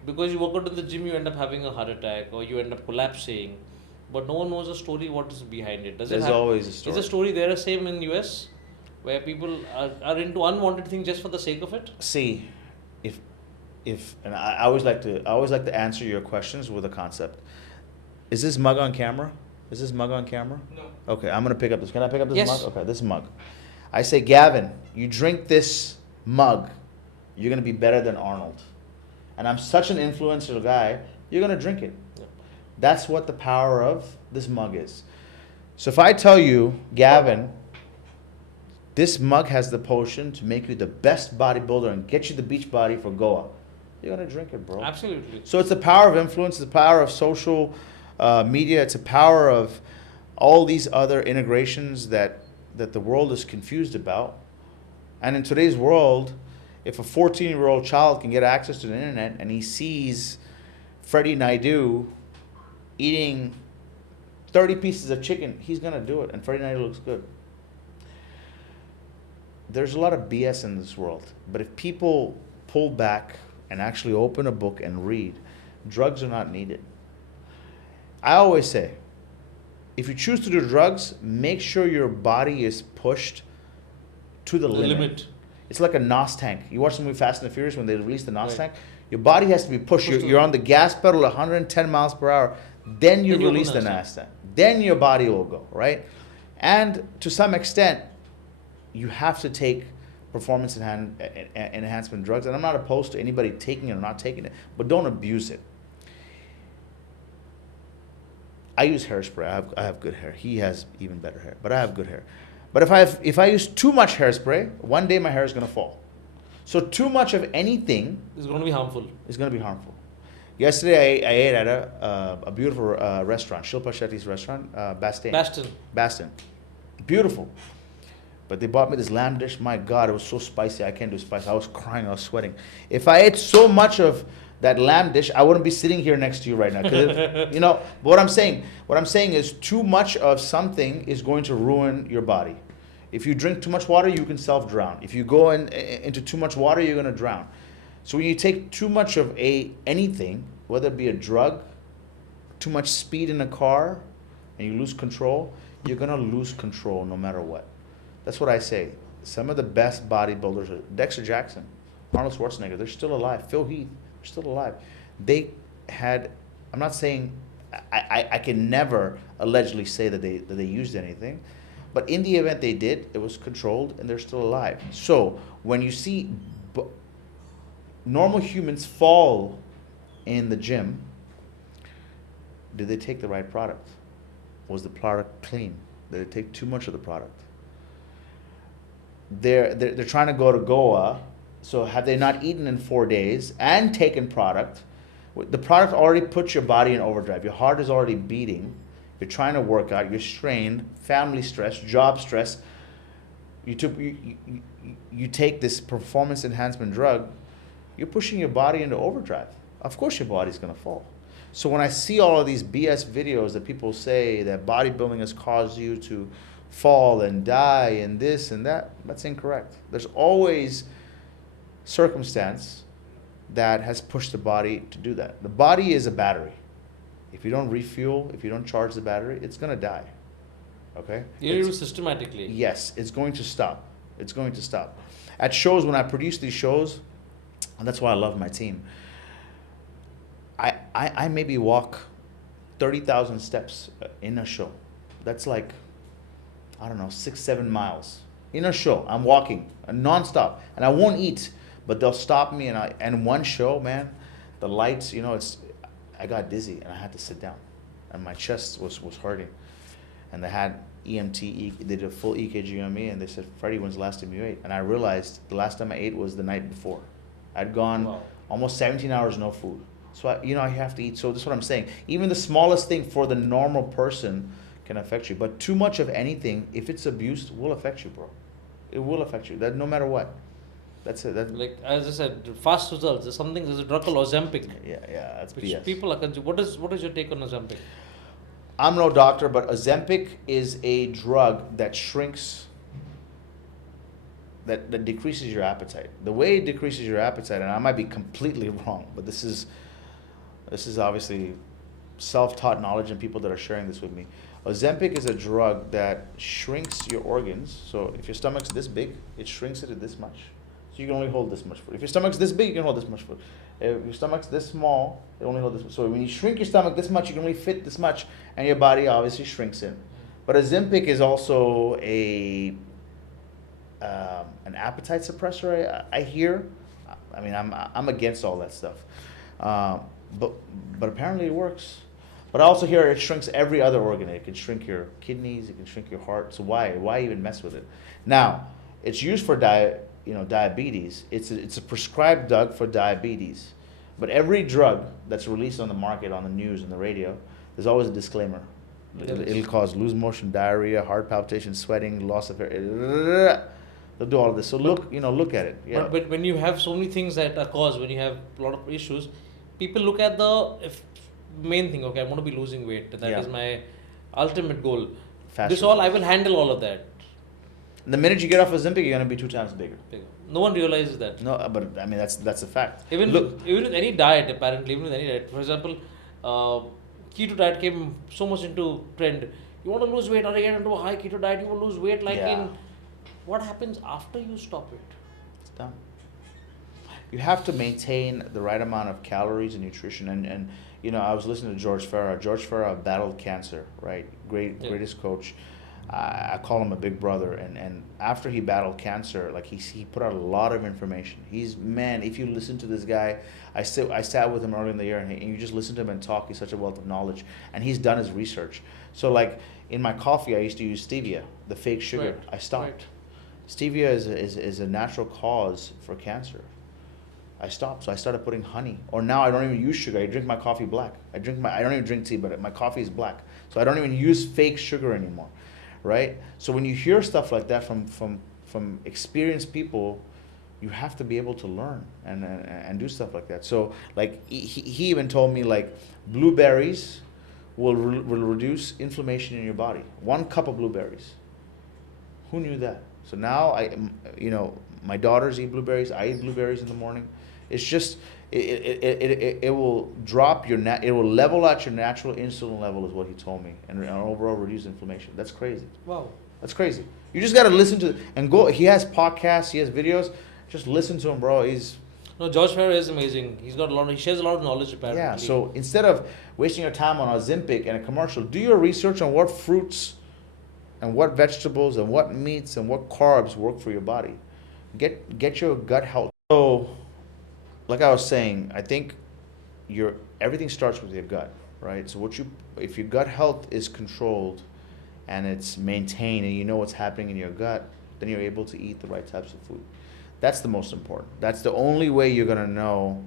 because you work out in the gym, you end up having a heart attack or you end up collapsing. But no one knows the story, what is behind it. There's always a story. Is the story there the same in US, where people are into unwanted things just for the sake of it? See, and I always like to answer your questions with a concept. Is this mug on camera? Is this mug on camera? No. Okay, I'm gonna pick up this. Can I pick up this Yes. mug? Okay, this mug. I say, Gavin, you drink this mug, you're gonna be better than Arnold. And I'm such an influential guy, you're gonna drink it. Yeah. That's what the power of this mug is. So if I tell you, Gavin, this mug has the potion to make you the best bodybuilder and get you the beach body for Goa, you're gonna drink it, bro. Absolutely. So it's the power of influence, the power of social media, it's a power of all these other integrations that the world is confused about. And in today's world, if a 14-year-old child can get access to the internet and he sees Freddie Naidu eating 30 pieces of chicken, he's gonna do it, and Freddie Naidu looks good. There's a lot of BS in this world, but if people pull back and actually open a book and read, drugs are not needed. I always say, if you choose to do drugs, make sure your body is pushed to the limit. It's like a NOS tank. You watch the movie Fast and the Furious when they release the NOS tank? Your body has to be pushed. You're on the gas pedal 110 miles per hour. Then you release the NOS tank. Then your body will go, right? And to some extent, you have to take performance enhancement drugs. And I'm not opposed to anybody taking it or not taking it, but don't abuse it. I use hairspray. I have good hair. He has even better hair, but I have good hair. But if I use too much hairspray, one day my hair is going to fall. So too much of anything It's going to be harmful. is going to be harmful. Yesterday I ate at a beautiful restaurant, Shilpa Shetty's restaurant, Baston. Beautiful. But they bought me this lamb dish. My God, it was so spicy. I can't do spice. I was crying. I was sweating. If I ate so much of that lamb dish, I wouldn't be sitting here next to you right now. 'Cause you know what I'm saying is too much of something is going to ruin your body. If you drink too much water, you can self-drown. If you go into too much water, you're going to drown. So when you take too much of anything, whether it be a drug, too much speed in a car, and you lose control, you're going to lose control no matter what. That's what I say. Some of the best bodybuilders are Dexter Jackson, Arnold Schwarzenegger, they're still alive. Phil Heath, they're still alive. They had, I'm not saying, I can never allegedly say that they used anything, but in the event they did, it was controlled and they're still alive. So when you see normal humans fall in the gym, did they take the right product? Was the product clean? Did they take too much of the product? They're trying to go to Goa, so have they not eaten in 4 days and taken product? The product already puts your body in overdrive. Your heart is already beating. You're trying to work out. You're strained. Family stress, job stress. You take this performance enhancement drug. You're pushing your body into overdrive. Of course, your body's gonna fall. So when I see all of these BS videos that people say that bodybuilding has caused you to fall and die and this and that, that's incorrect. There's always circumstance that has pushed the body to do that. The body is a battery. If you don't refuel, if you don't charge the battery, it's going to die. Okay? You do systematically. Yes, it's going to stop. It's going to stop. At shows, when I produce these shows, and that's why I love my team, I maybe walk 30,000 steps in a show. That's like, I don't know, 6-7 miles in a show. I'm walking nonstop, and I won't eat, but they'll stop me. And one show, man, the lights, you know, I got dizzy and I had to sit down, and my chest was hurting, and they had EMT. They did a full EKG on me, and they said, "Freddie, when's the last time you ate?" And I realized the last time I ate was the night before. I'd gone almost 17 hours no food. So I have to eat. So that's what I'm saying. Even the smallest thing for the normal person can affect you. But too much of anything, if it's abused, will affect you, bro. It will affect you. That no matter what. That's it. Like as I said, fast results. There's a drug called Ozempic. Yeah, that's which BS. People are consuming. What is your take on Ozempic? I'm no doctor, but Ozempic is a drug that shrinks, that decreases your appetite. The way it decreases your appetite, and I might be completely wrong, but this is obviously self-taught knowledge and people that are sharing this with me. Ozempic is a drug that shrinks your organs. So if your stomach's this big, it shrinks it to this much. So you can only hold this much food. If your stomach's this big, you can hold this much food. If your stomach's this small, it only holds this much. So when you shrink your stomach this much, you can only fit this much, and your body obviously shrinks in. But Ozempic is also an appetite suppressor. I hear. I mean, I'm against all that stuff, but apparently it works. But I also hear it shrinks every other organ. It can shrink your kidneys. It can shrink your heart. So why even mess with it? Now, it's used for diabetes. It's a prescribed drug for diabetes. But every drug that's released on the market, on the news and the radio, there's always a disclaimer. It'll cause loose motion, diarrhea, heart palpitations, sweating, loss of hair. They'll do all of this. So look at it. Yeah. But when you have so many things that are caused, when you have a lot of issues, people look at the main thing. Okay, I want to be losing weight. That is my ultimate goal. I will handle all of that. The minute you get off Ozempic, you're going to be 2 times bigger. No one realizes that. No, but I mean that's a fact. Even with any diet, apparently, even with any diet. For example, keto diet came so much into trend. You want to lose weight, or you get into a high keto diet, you will lose weight. What happens after you stop it? It's done. You have to maintain the right amount of calories and nutrition. And I was listening to George Farah. George Farah battled cancer, right? Greatest coach. I call him a big brother. And after he battled cancer, like he put out a lot of information. If you listen to this guy, I sat with him early in the year, and you just listen to him and talk. He's such a wealth of knowledge, and he's done his research. So like in my coffee, I used to use stevia, the fake sugar. Right. I stopped. Right. Stevia is a natural cause for cancer. I stopped, so I started putting honey. Or now I don't even use sugar. I drink my coffee black. I don't even drink tea, but my coffee is black. So I don't even use fake sugar anymore, right? So when you hear stuff like that from experienced people, you have to be able to learn and do stuff like that. So like he even told me like blueberries will reduce inflammation in your body. 1 cup of blueberries. Who knew that? So now my daughters eat blueberries. I eat blueberries in the morning. It's just it will drop it will level out your natural insulin level, is what he told me, and overall reduce inflammation. That's crazy. Wow. That's crazy. You just got to listen to and go. He has podcasts. He has videos. Just listen to him, bro. No, George Farah is amazing. He shares a lot of knowledge apparently. Yeah. So instead of wasting your time on Ozempic and a commercial, do your research on what fruits and what vegetables and what meats and what carbs work for your body. Get your gut health. So, like I was saying, I think everything starts with your gut, right? So if your gut health is controlled and it's maintained and you know what's happening in your gut, then you're able to eat the right types of food. That's the most important. That's the only way you're gonna know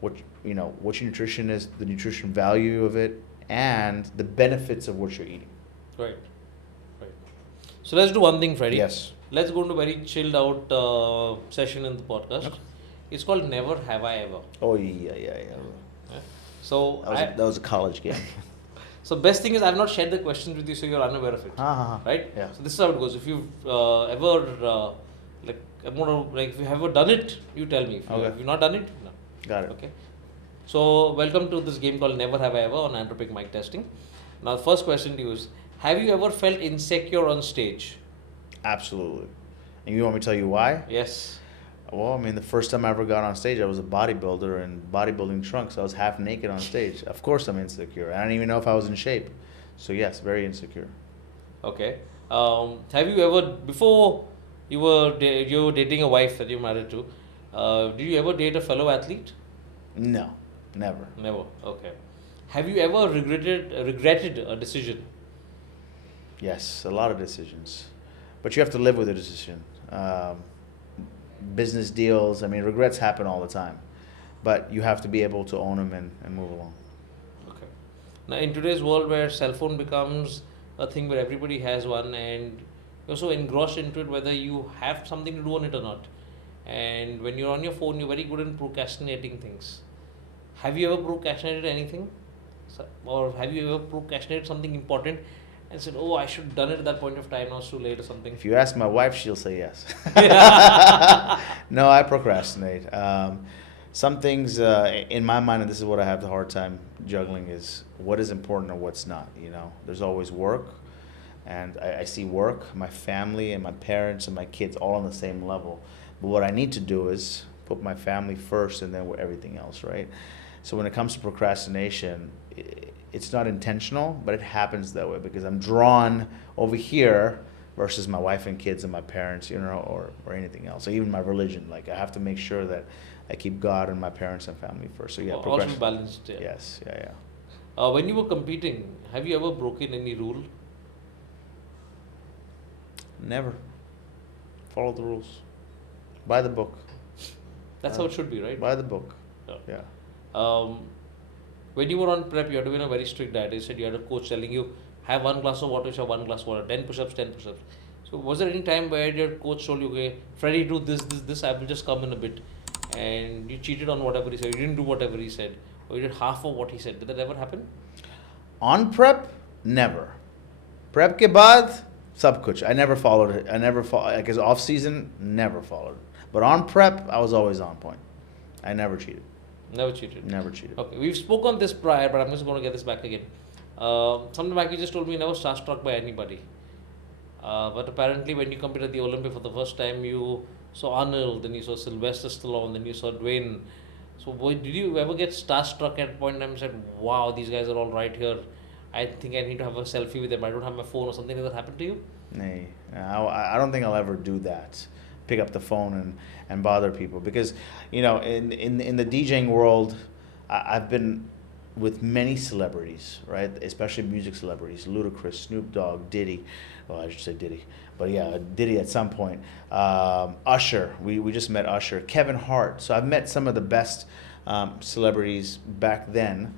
what your nutrition is, the nutrition value of it, and the benefits of what you're eating. Right. So let's do one thing, Freddy. Yes. Let's go into a very chilled out session in the podcast. Okay. It's called Never Have I Ever. Oh yeah. So That was a college game. So best thing is I've not shared the questions with you, so you're unaware of it, right? Yeah. So this is how it goes. If you've ever if you have ever done it, you tell me. If you've not done it, no. Got it. Okay. So welcome to this game called Never Have I Ever on Andropique Mic Testing. Now the first question to you is: have you ever felt insecure on stage? Absolutely. And you want me to tell you why? Yes. Well, I mean, the first time I ever got on stage, I was a bodybuilder in bodybuilding trunks. I was half naked on stage. Of course I'm insecure. I don't even know if I was in shape. So yes, very insecure. Okay. Have you ever, before you were dating a wife that you're married to, did you ever date a fellow athlete? No, never. Never. Okay. Have you ever regretted a decision? Yes, a lot of decisions. But you have to live with the decision. Business deals, I mean, regrets happen all the time. But you have to be able to own them and move along. Okay. Now, in today's world where cell phone becomes a thing where everybody has one and you're so engrossed into it whether you have something to do on it or not. And when you're on your phone, you're very good in procrastinating things. Have you ever procrastinated anything? Or have you ever procrastinated something important and said, oh, I should have done it at that point of time, now it's too late or something? If you ask my wife, she'll say yes. No, I procrastinate. Some things in my mind, and this is what I have the hard time juggling, is what is important or what's not. There's always work, and I see work, my family and my parents and my kids all on the same level. But what I need to do is put my family first and then everything else, right? So when it comes to procrastination, it's not intentional, but it happens that way because I'm drawn over here versus my wife and kids and my parents, or anything else. Or even my religion. Like I have to make sure that I keep God and my parents and family first. So yeah, also balanced. Yeah. Yes, yeah. When you were competing, have you ever broken any rule? Never. Follow the rules. By the book. That's how it should be, right? By the book. Yeah. When you were on prep, you had to be on a very strict diet. You said you had a coach telling you, have 1 glass of water, you have 1 glass of water, 10 push-ups, 10 push-ups. So was there any time where your coach told you, okay, Freddy, do this, I will just come in a bit, and you cheated on whatever he said, you didn't do whatever he said, or you did half of what he said? Did that ever happen? On prep, never. Prep ke baad, sab kuch. I never followed it. Like his off season, never followed it. But on prep, I was always on point. I never cheated. Never cheated. Never cheated. Okay, we've spoken on this prior, but I'm just going to get this back again. Sometime back you just told me you never starstruck by anybody. But apparently when you competed at the Olympia for the first time, you saw Arnold, then you saw Sylvester Stallone, then you saw Dwayne. So did you ever get starstruck at a point in time and said, wow, these guys are all right here? I think I need to have a selfie with them. I don't have my phone or something like that happened to you? Nay, I don't think I'll ever do that. Pick up the phone and bother people because, in the DJing world, I've been with many celebrities, right? Especially music celebrities, Ludacris, Snoop Dogg, Diddy. Well, I should say Diddy, but yeah, Diddy at some point. Usher, we just met Usher. Kevin Hart. So I've met some of the best celebrities back then.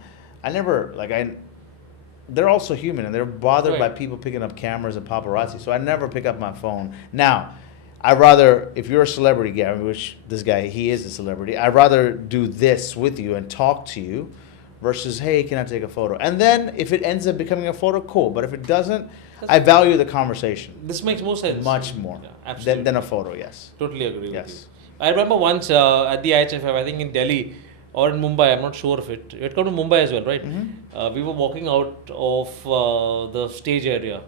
They're also human and they're bothered by people picking up cameras and paparazzi. So I never pick up my phone. Now, I'd rather, if you're a celebrity, Gavin, which this guy, he is a celebrity, I'd rather do this with you and talk to you versus, hey, can I take a photo? And then if it ends up becoming a photo, cool. But if it doesn't, I value the conversation. This makes more sense. Much more than a photo, yes. Totally agree with you. Yes. I remember once at the IHFF, I think in Delhi or in Mumbai, I'm not sure of it. You had come to Mumbai as well, right? Mm-hmm. We were walking out of the stage area,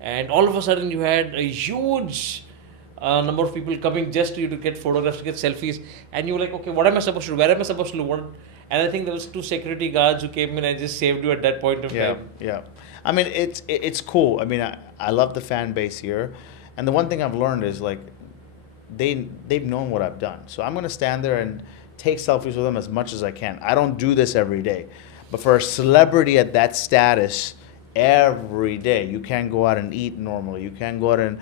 and all of a sudden you had a huge number of people coming just to you to get photographs, to get selfies, and you were like, okay, what am I supposed to do? Where am I supposed to do? And I think there was 2 security guards who came in and just saved you at that point of time. Yeah. I mean, it's cool. I mean, I love the fan base here, and the one thing I've learned is like they've known what I've done, so I'm gonna stand there and take selfies with them as much as I can. I don't do this every day, but for a celebrity at that status, every day you can't go out and eat normally. You can't go out and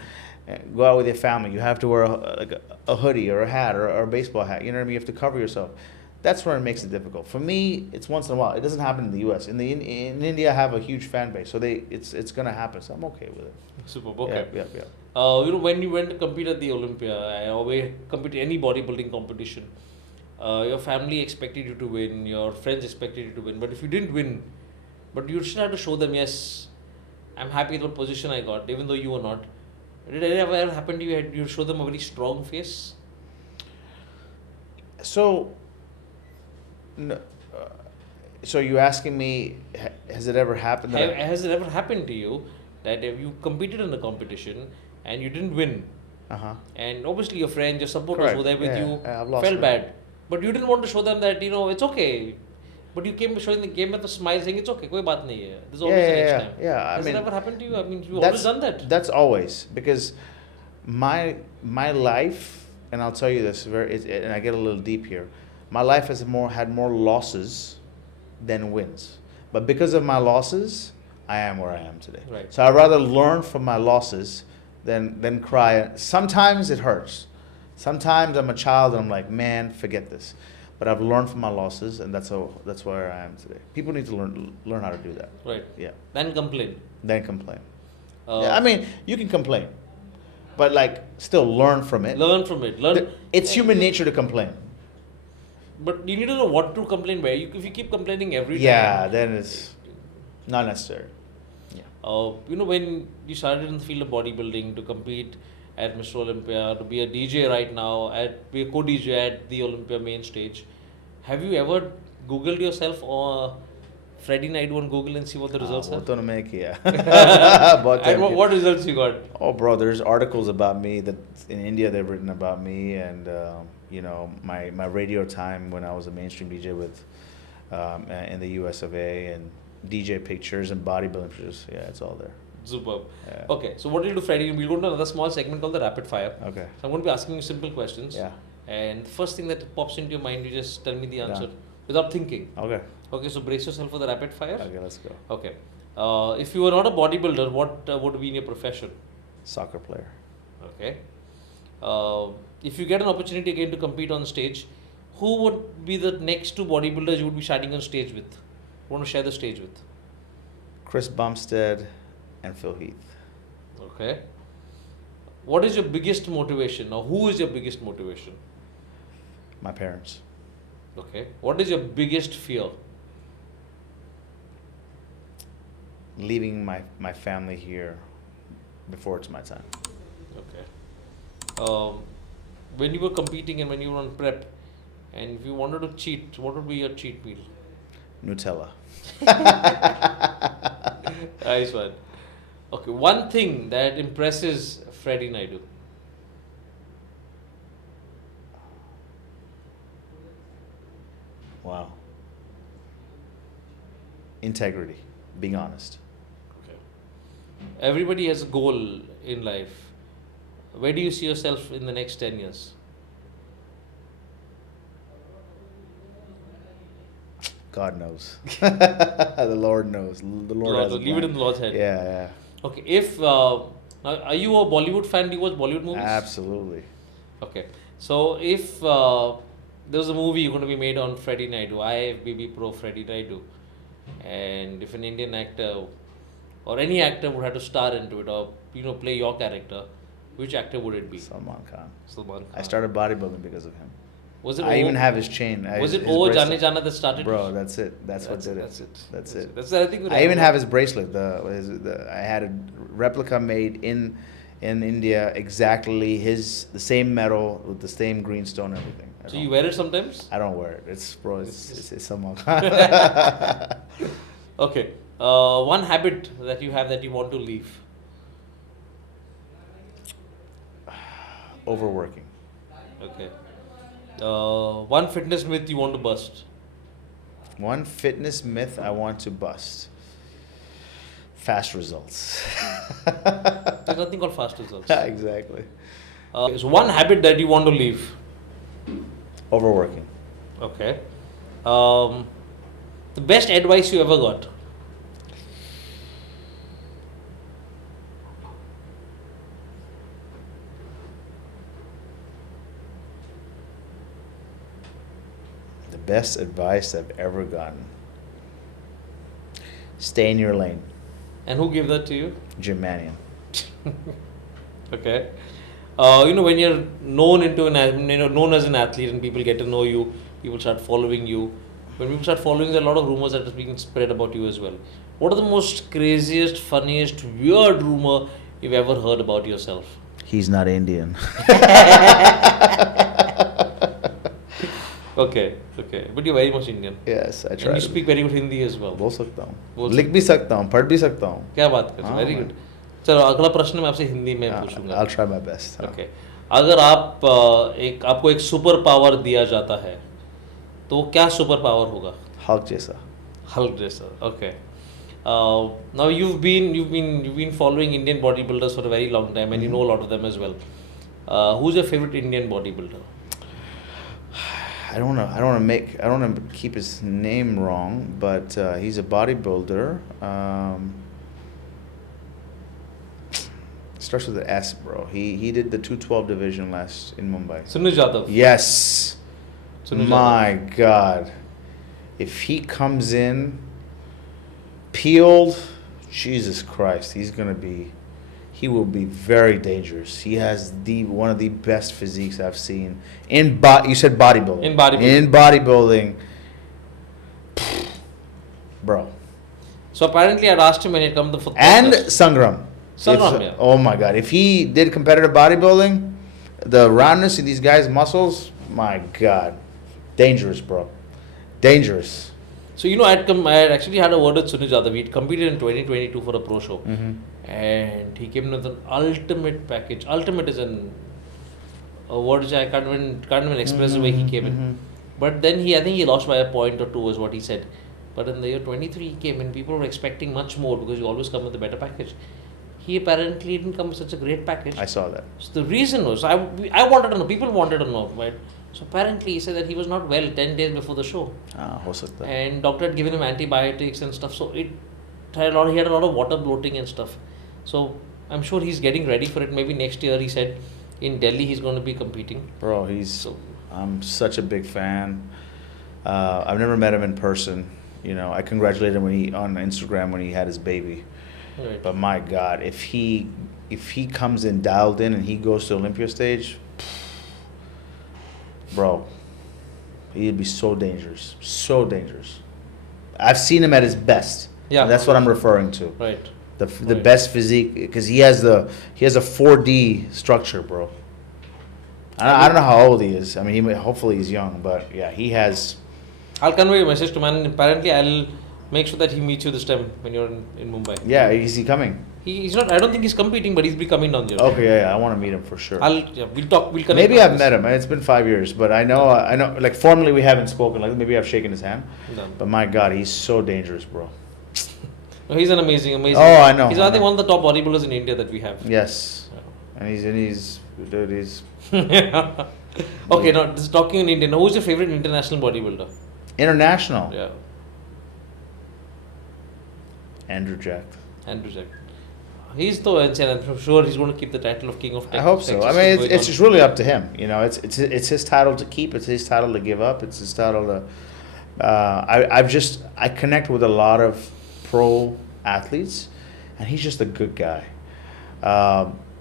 go out with your family. You have to wear a hoodie or a hat or a baseball hat. You know what I mean? You have to cover yourself. That's where it makes it difficult. For me, it's once in a while. It doesn't happen in the U.S. In India, I have a huge fan base, so it's gonna happen. So I'm okay with it. Superb. Okay. Yeah. When you went to compete at the Olympia or compete in any bodybuilding competition, your family expected you to win, your friends expected you to win. But if you didn't win, but you still had to show them, yes, I'm happy with the position I got, even though you were not. Did it ever happen to you? You show them a very strong face? So, so you asking me, has it ever happened? Has it ever happened to you that if you competed in a competition and you didn't win, and obviously your friends, your supporters who were there with you felt bad, but you didn't want to show them that it's okay, but you came showing the game with a smile, saying it's okay, koi baat nahi hai. There's always the next time. Yeah. Has it ever happened to you? I mean, you've always done that. That's always, because my life, and I'll tell you this, and I get a little deep here. My life has had more losses than wins, but because of my losses, I am where I am today. Right. So I'd rather learn from my losses than cry. Sometimes it hurts. Sometimes I'm a child and I'm like, man, forget this. But I've learned from my losses, and that's where I am today. People need to learn how to do that. Right. Yeah. Then complain. I mean, you can complain, but like still learn from it. It's human nature to complain. But you need to know what to complain by. If you keep complaining every time, then it's not necessary. Yeah. When you started in the field of bodybuilding to compete at Mr. Olympia, to be a DJ right now, be a co-DJ at the Olympia main stage, have you ever Googled yourself or Freddie Naidu on Google and see what the results are? And what results you got? Oh, bro, there's articles about me that in India they've written about me, and my radio time when I was a mainstream DJ with in the US of A, and DJ pictures and bodybuilding pictures. Yeah, it's all there. Superb. Yeah. Okay, so what will you do, Freddie? We'll go to another small segment called the rapid fire. Okay. So I'm going to be asking you simple questions. Yeah. And the first thing that pops into your mind, you just tell me the answer without thinking. Okay. Okay, so brace yourself for the rapid fire. Okay, let's go. Okay. If you were not a bodybuilder, what would be in your profession? Soccer player. Okay. If you get an opportunity again to compete on stage, who would be the next 2 bodybuilders you would be starting on stage with? Want to share the stage with? Chris Bumstead and Phil Heath. Okay. What is your biggest motivation, or who is your biggest motivation? My parents. Okay. What is your biggest fear? Leaving my family here before it's my time. Okay. When you were competing and when you were on prep, and if you wanted to cheat, what would be your cheat meal? Nutella. Nice one. Okay, one thing that impresses Freddie Naidu. Wow. Integrity. being honest. Okay. Everybody has a goal in life. Where do you see yourself in the next 10 years? God knows. The Lord knows. The Lord has a Leave it plan. in the Lord's hand. Yeah. Okay. If now, are you a Bollywood fan? Do you watch Bollywood movies? Absolutely. Okay. So if there was a movie going to be made on Freddie Naidu, IFBB Pro Freddie Naidu, and if an Indian actor or any actor would have to star into it or play your character, which actor would it be? Salman Khan. Salman Khan. I started bodybuilding because of him. Was it? I even have his chain. Was it his Oh Jane bracelet. Jana that started? Bro, that's it. That's what did it. That's it. That's I think. I even have his bracelet. I had a replica made in India, exactly the same metal with the same green stone and everything. So you wear it sometimes? I don't wear it. It's Salman. Okay. One habit that you have that you want to leave. Overworking. Okay. One fitness myth you want to bust. One fitness myth I want to bust. Fast results. There's nothing called fast results. Exactly. So one habit that you want to leave. Overworking. Okay. The best advice you ever got. The best advice I've ever gotten. Stay in your lane. And who gave that to you? Jim Mannion. Okay. When you're known known as an athlete and people get to know you, people start following you. When people start following, there are a lot of rumors that are being spread about you as well. What are the most craziest, funniest, weird rumor you've ever heard about yourself? He's not Indian. Okay. But you're very much Indian. Yes, I try. And you speak very good Hindi as well. बोल सकता हूँ, लिख भी सकता हूँ, पढ़ भी सकता हूँ. क्या बात कर रहे हो? Very good. चलो अगला प्रश्न मैं आपसे हिंदी में पूछूंगा. I'll try my best. Okay. अगर आपको एक सुपर पावर दिया जाता है, तो क्या सुपर पावर होगा? Hulk जैसा. Hulk जैसा. Okay. Now you've been following Indian bodybuilders for a very long time, and you know a lot of them as well. Who's your favorite Indian bodybuilder? I don't want to keep his name wrong, but he's a bodybuilder. Starts with an S, bro. He did the 212 division in Mumbai. Sunil Jadhav. Yes. Sunil My Jadhav. God. If he comes in peeled, Jesus Christ, he will be very dangerous. He has one of the best physiques I've seen you said bodybuilding. In bodybuilding. Bro. So apparently I'd asked him when it comes to football. And Sangram. Yeah. Oh my God. If he did competitive bodybuilding, the roundness of these guys' muscles, my God. Dangerous, bro. Dangerous. So I had actually had a word with Sunil Jadhav. He'd competed in 2022 for a pro show. Mm-hmm. And he came with an ultimate package. Ultimate is a word which I can't even express the way he came in. But then I think he lost by a point or two is what he said. But in the year 23 he came in, people were expecting much more because you always come with a better package. He apparently didn't come with such a great package. I saw that. So the reason was, I wanted to know, people wanted to know, right? So apparently he said that he was not well 10 days before the show. Ho sakta hai. And doctor had given him antibiotics and stuff. So he had a lot of water bloating and stuff. So I'm sure he's getting ready for it. Maybe next year, he said, in Delhi he's going to be competing. Bro, I'm such a big fan. I've never met him in person. I congratulated him on Instagram when he had his baby. Right. But my God, if he comes in dialed in and he goes to Olympia stage, bro, he'd be so dangerous. So dangerous. I've seen him at his best. Yeah. And that's what I'm referring to. Right. The best physique, because he has a 4D structure, bro. I don't know how old he is. I mean, hopefully he's young, but yeah, he has. I'll convey a message to man. Apparently, I'll make sure that he meets you this time when you're in Mumbai. Yeah, is he coming? He's not. I don't think he's competing, but he's be coming down here. Okay, yeah, I want to meet him for sure. We'll talk. We'll connect. Maybe I've met him. It's been 5 years, but I know. Like formally, we haven't spoken. Like maybe I've shaken his hand. No. But my God, he's so dangerous, bro. No, he's an amazing. Oh, I know. He's, I think, one of the top bodybuilders in India that we have. Yes. Yeah. And he's dude, he's Okay, now this is talking in India. Now, who's your favorite international bodybuilder? international. Yeah, Andrew Jack. Andrew Jack. He's so insane. I'm sure he's going to keep the title of King of Texas. I hope so. I mean, it's just really up to him. You know, it's his title to keep. It's his title to give up. It's his title to. I connect with a lot of pro athletes, and he's just a good guy.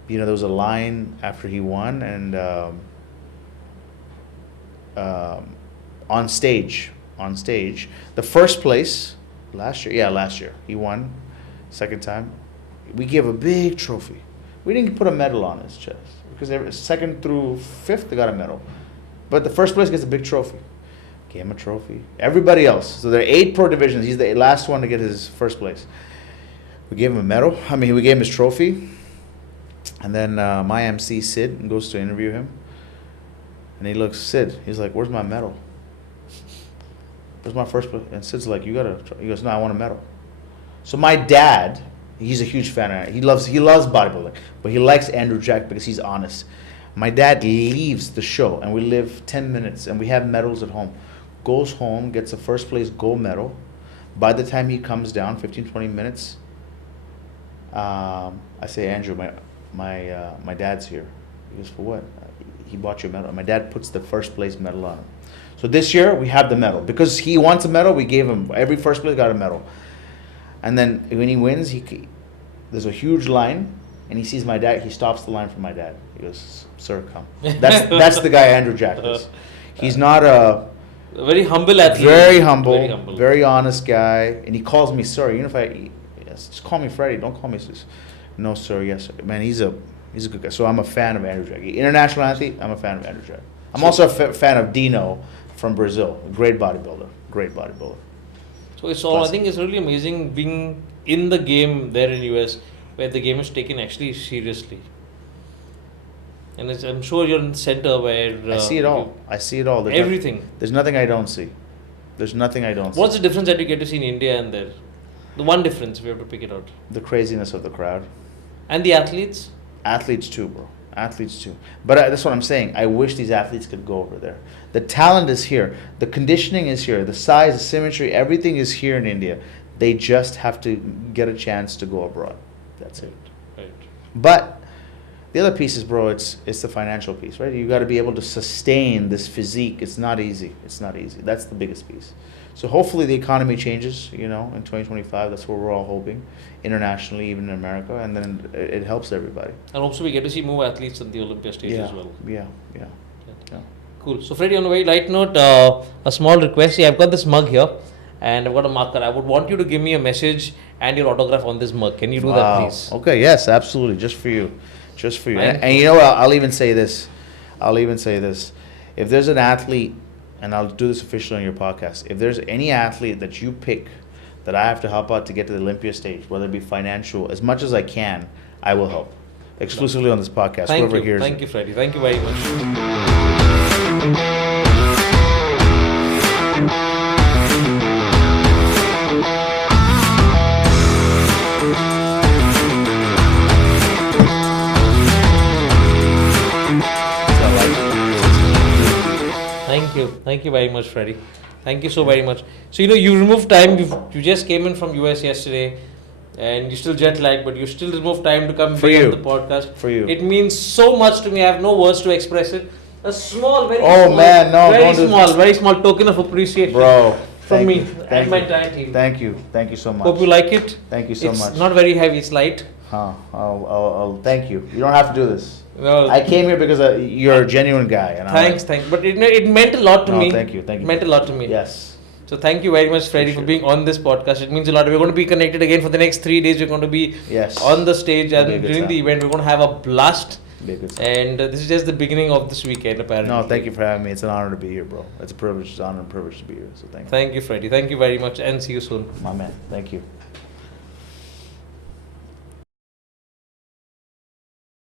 You know, there was a line after he won, and on stage, the first place last year he won. Second time, we gave a big trophy. We didn't put a medal on his chest because second through fifth they got a medal, but the first place gets a big trophy. Gave him a trophy. Everybody else. So there are 8 pro divisions. He's the last one to get his first place. We gave him a medal. We gave him his trophy. And then my MC, Sid, goes to interview him. And he looks, Sid, he's like, where's my medal? Where's my first place? And Sid's like, he goes, no, I want a medal. So my dad, he's a huge fan of it. He loves bodybuilding. But he likes Andrew Jack because he's honest. My dad leaves the show, and we live 10 minutes, and we have medals at home. Goes home, gets a first place gold medal. By the time he comes down, 15, 20 minutes, I say, Andrew, my dad's here. He goes, for what? He bought you a medal. My dad puts the first place medal on him. So this year, we have the medal. Because he wants a medal, we gave him, every first place got a medal. And then when he wins, there's a huge line, and he sees my dad. He stops the line for my dad. He goes, sir, come. That's the guy Andrew Jack is. He's not a very humble athlete. Very humble, very honest guy. And he calls me sir. You know, just call me Freddie. Don't call me sis. No, sir. Yes, sir. Man, he's a good guy. So I'm a fan of Andrew Jack. International athlete, I'm a fan of Andrew Jack. I'm also a fan of Dino from Brazil. A great bodybuilder. So it's all. I think it's really amazing being in the game there in US, where the game is taken actually seriously. And I'm sure you're in the center where I see it all. Everything. There's nothing I don't see. What's the difference that you get to see in India and there? The one difference, we have to pick it out. The craziness of the crowd. And the athletes? Athletes too, bro. Athletes too. But that's what I'm saying. I wish these athletes could go over there. The talent is here. The conditioning is here. The size, the symmetry, everything is here in India. They just have to get a chance to go abroad. That's it. Right. But the other piece is, bro, it's the financial piece, right? You got to be able to sustain this physique. It's not easy. That's the biggest piece. So hopefully the economy changes, you know, in 2025. That's what we're all hoping, internationally, even in America, and then it helps everybody. And also we get to see more athletes on the Olympia stage as well. Yeah. Cool. So Freddie, on a very light note, a small request. I've got this mug here, and I've got a marker. I would want you to give me a message and your autograph on this mug. Can you do that, please? Okay. Yes, absolutely. Just for you. And you know what? I'll even say this. If there's an athlete, and I'll do this officially on your podcast, if there's any athlete that you pick that I have to help out to get to the Olympia stage, whether it be financial, as much as I can, I will help. Exclusively on this podcast. Thank you, Freddie. Thank you very much. Thank you very much, Freddie. Thank you so very much. So, you removed time. You just came in from US yesterday, and you're still jet lagged, but you still removed time to come be on the podcast. For you. It means so much to me. I have no words to express it. A small, very small token of appreciation, bro, from me and my entire team. Thank you so much. Hope you like it. Thank you so much. It's not very heavy. It's light. I'll thank you. You don't have to do this. No. I came here because you're a genuine guy. And thanks. But it meant a lot to me. Thank you. It meant a lot to me. Yes. So thank you very much, Freddie, for being on this podcast. It means a lot. We're going to be connected again for the next 3 days. We're going to be on the stage, and during the event, we're going to have a blast. And this is just the beginning of this weekend, apparently. No, thank you for having me. It's an honor to be here, bro. It's an honor and privilege to be here. So thank you. Thank you, Freddie. Thank you very much, and see you soon. My man. Thank you.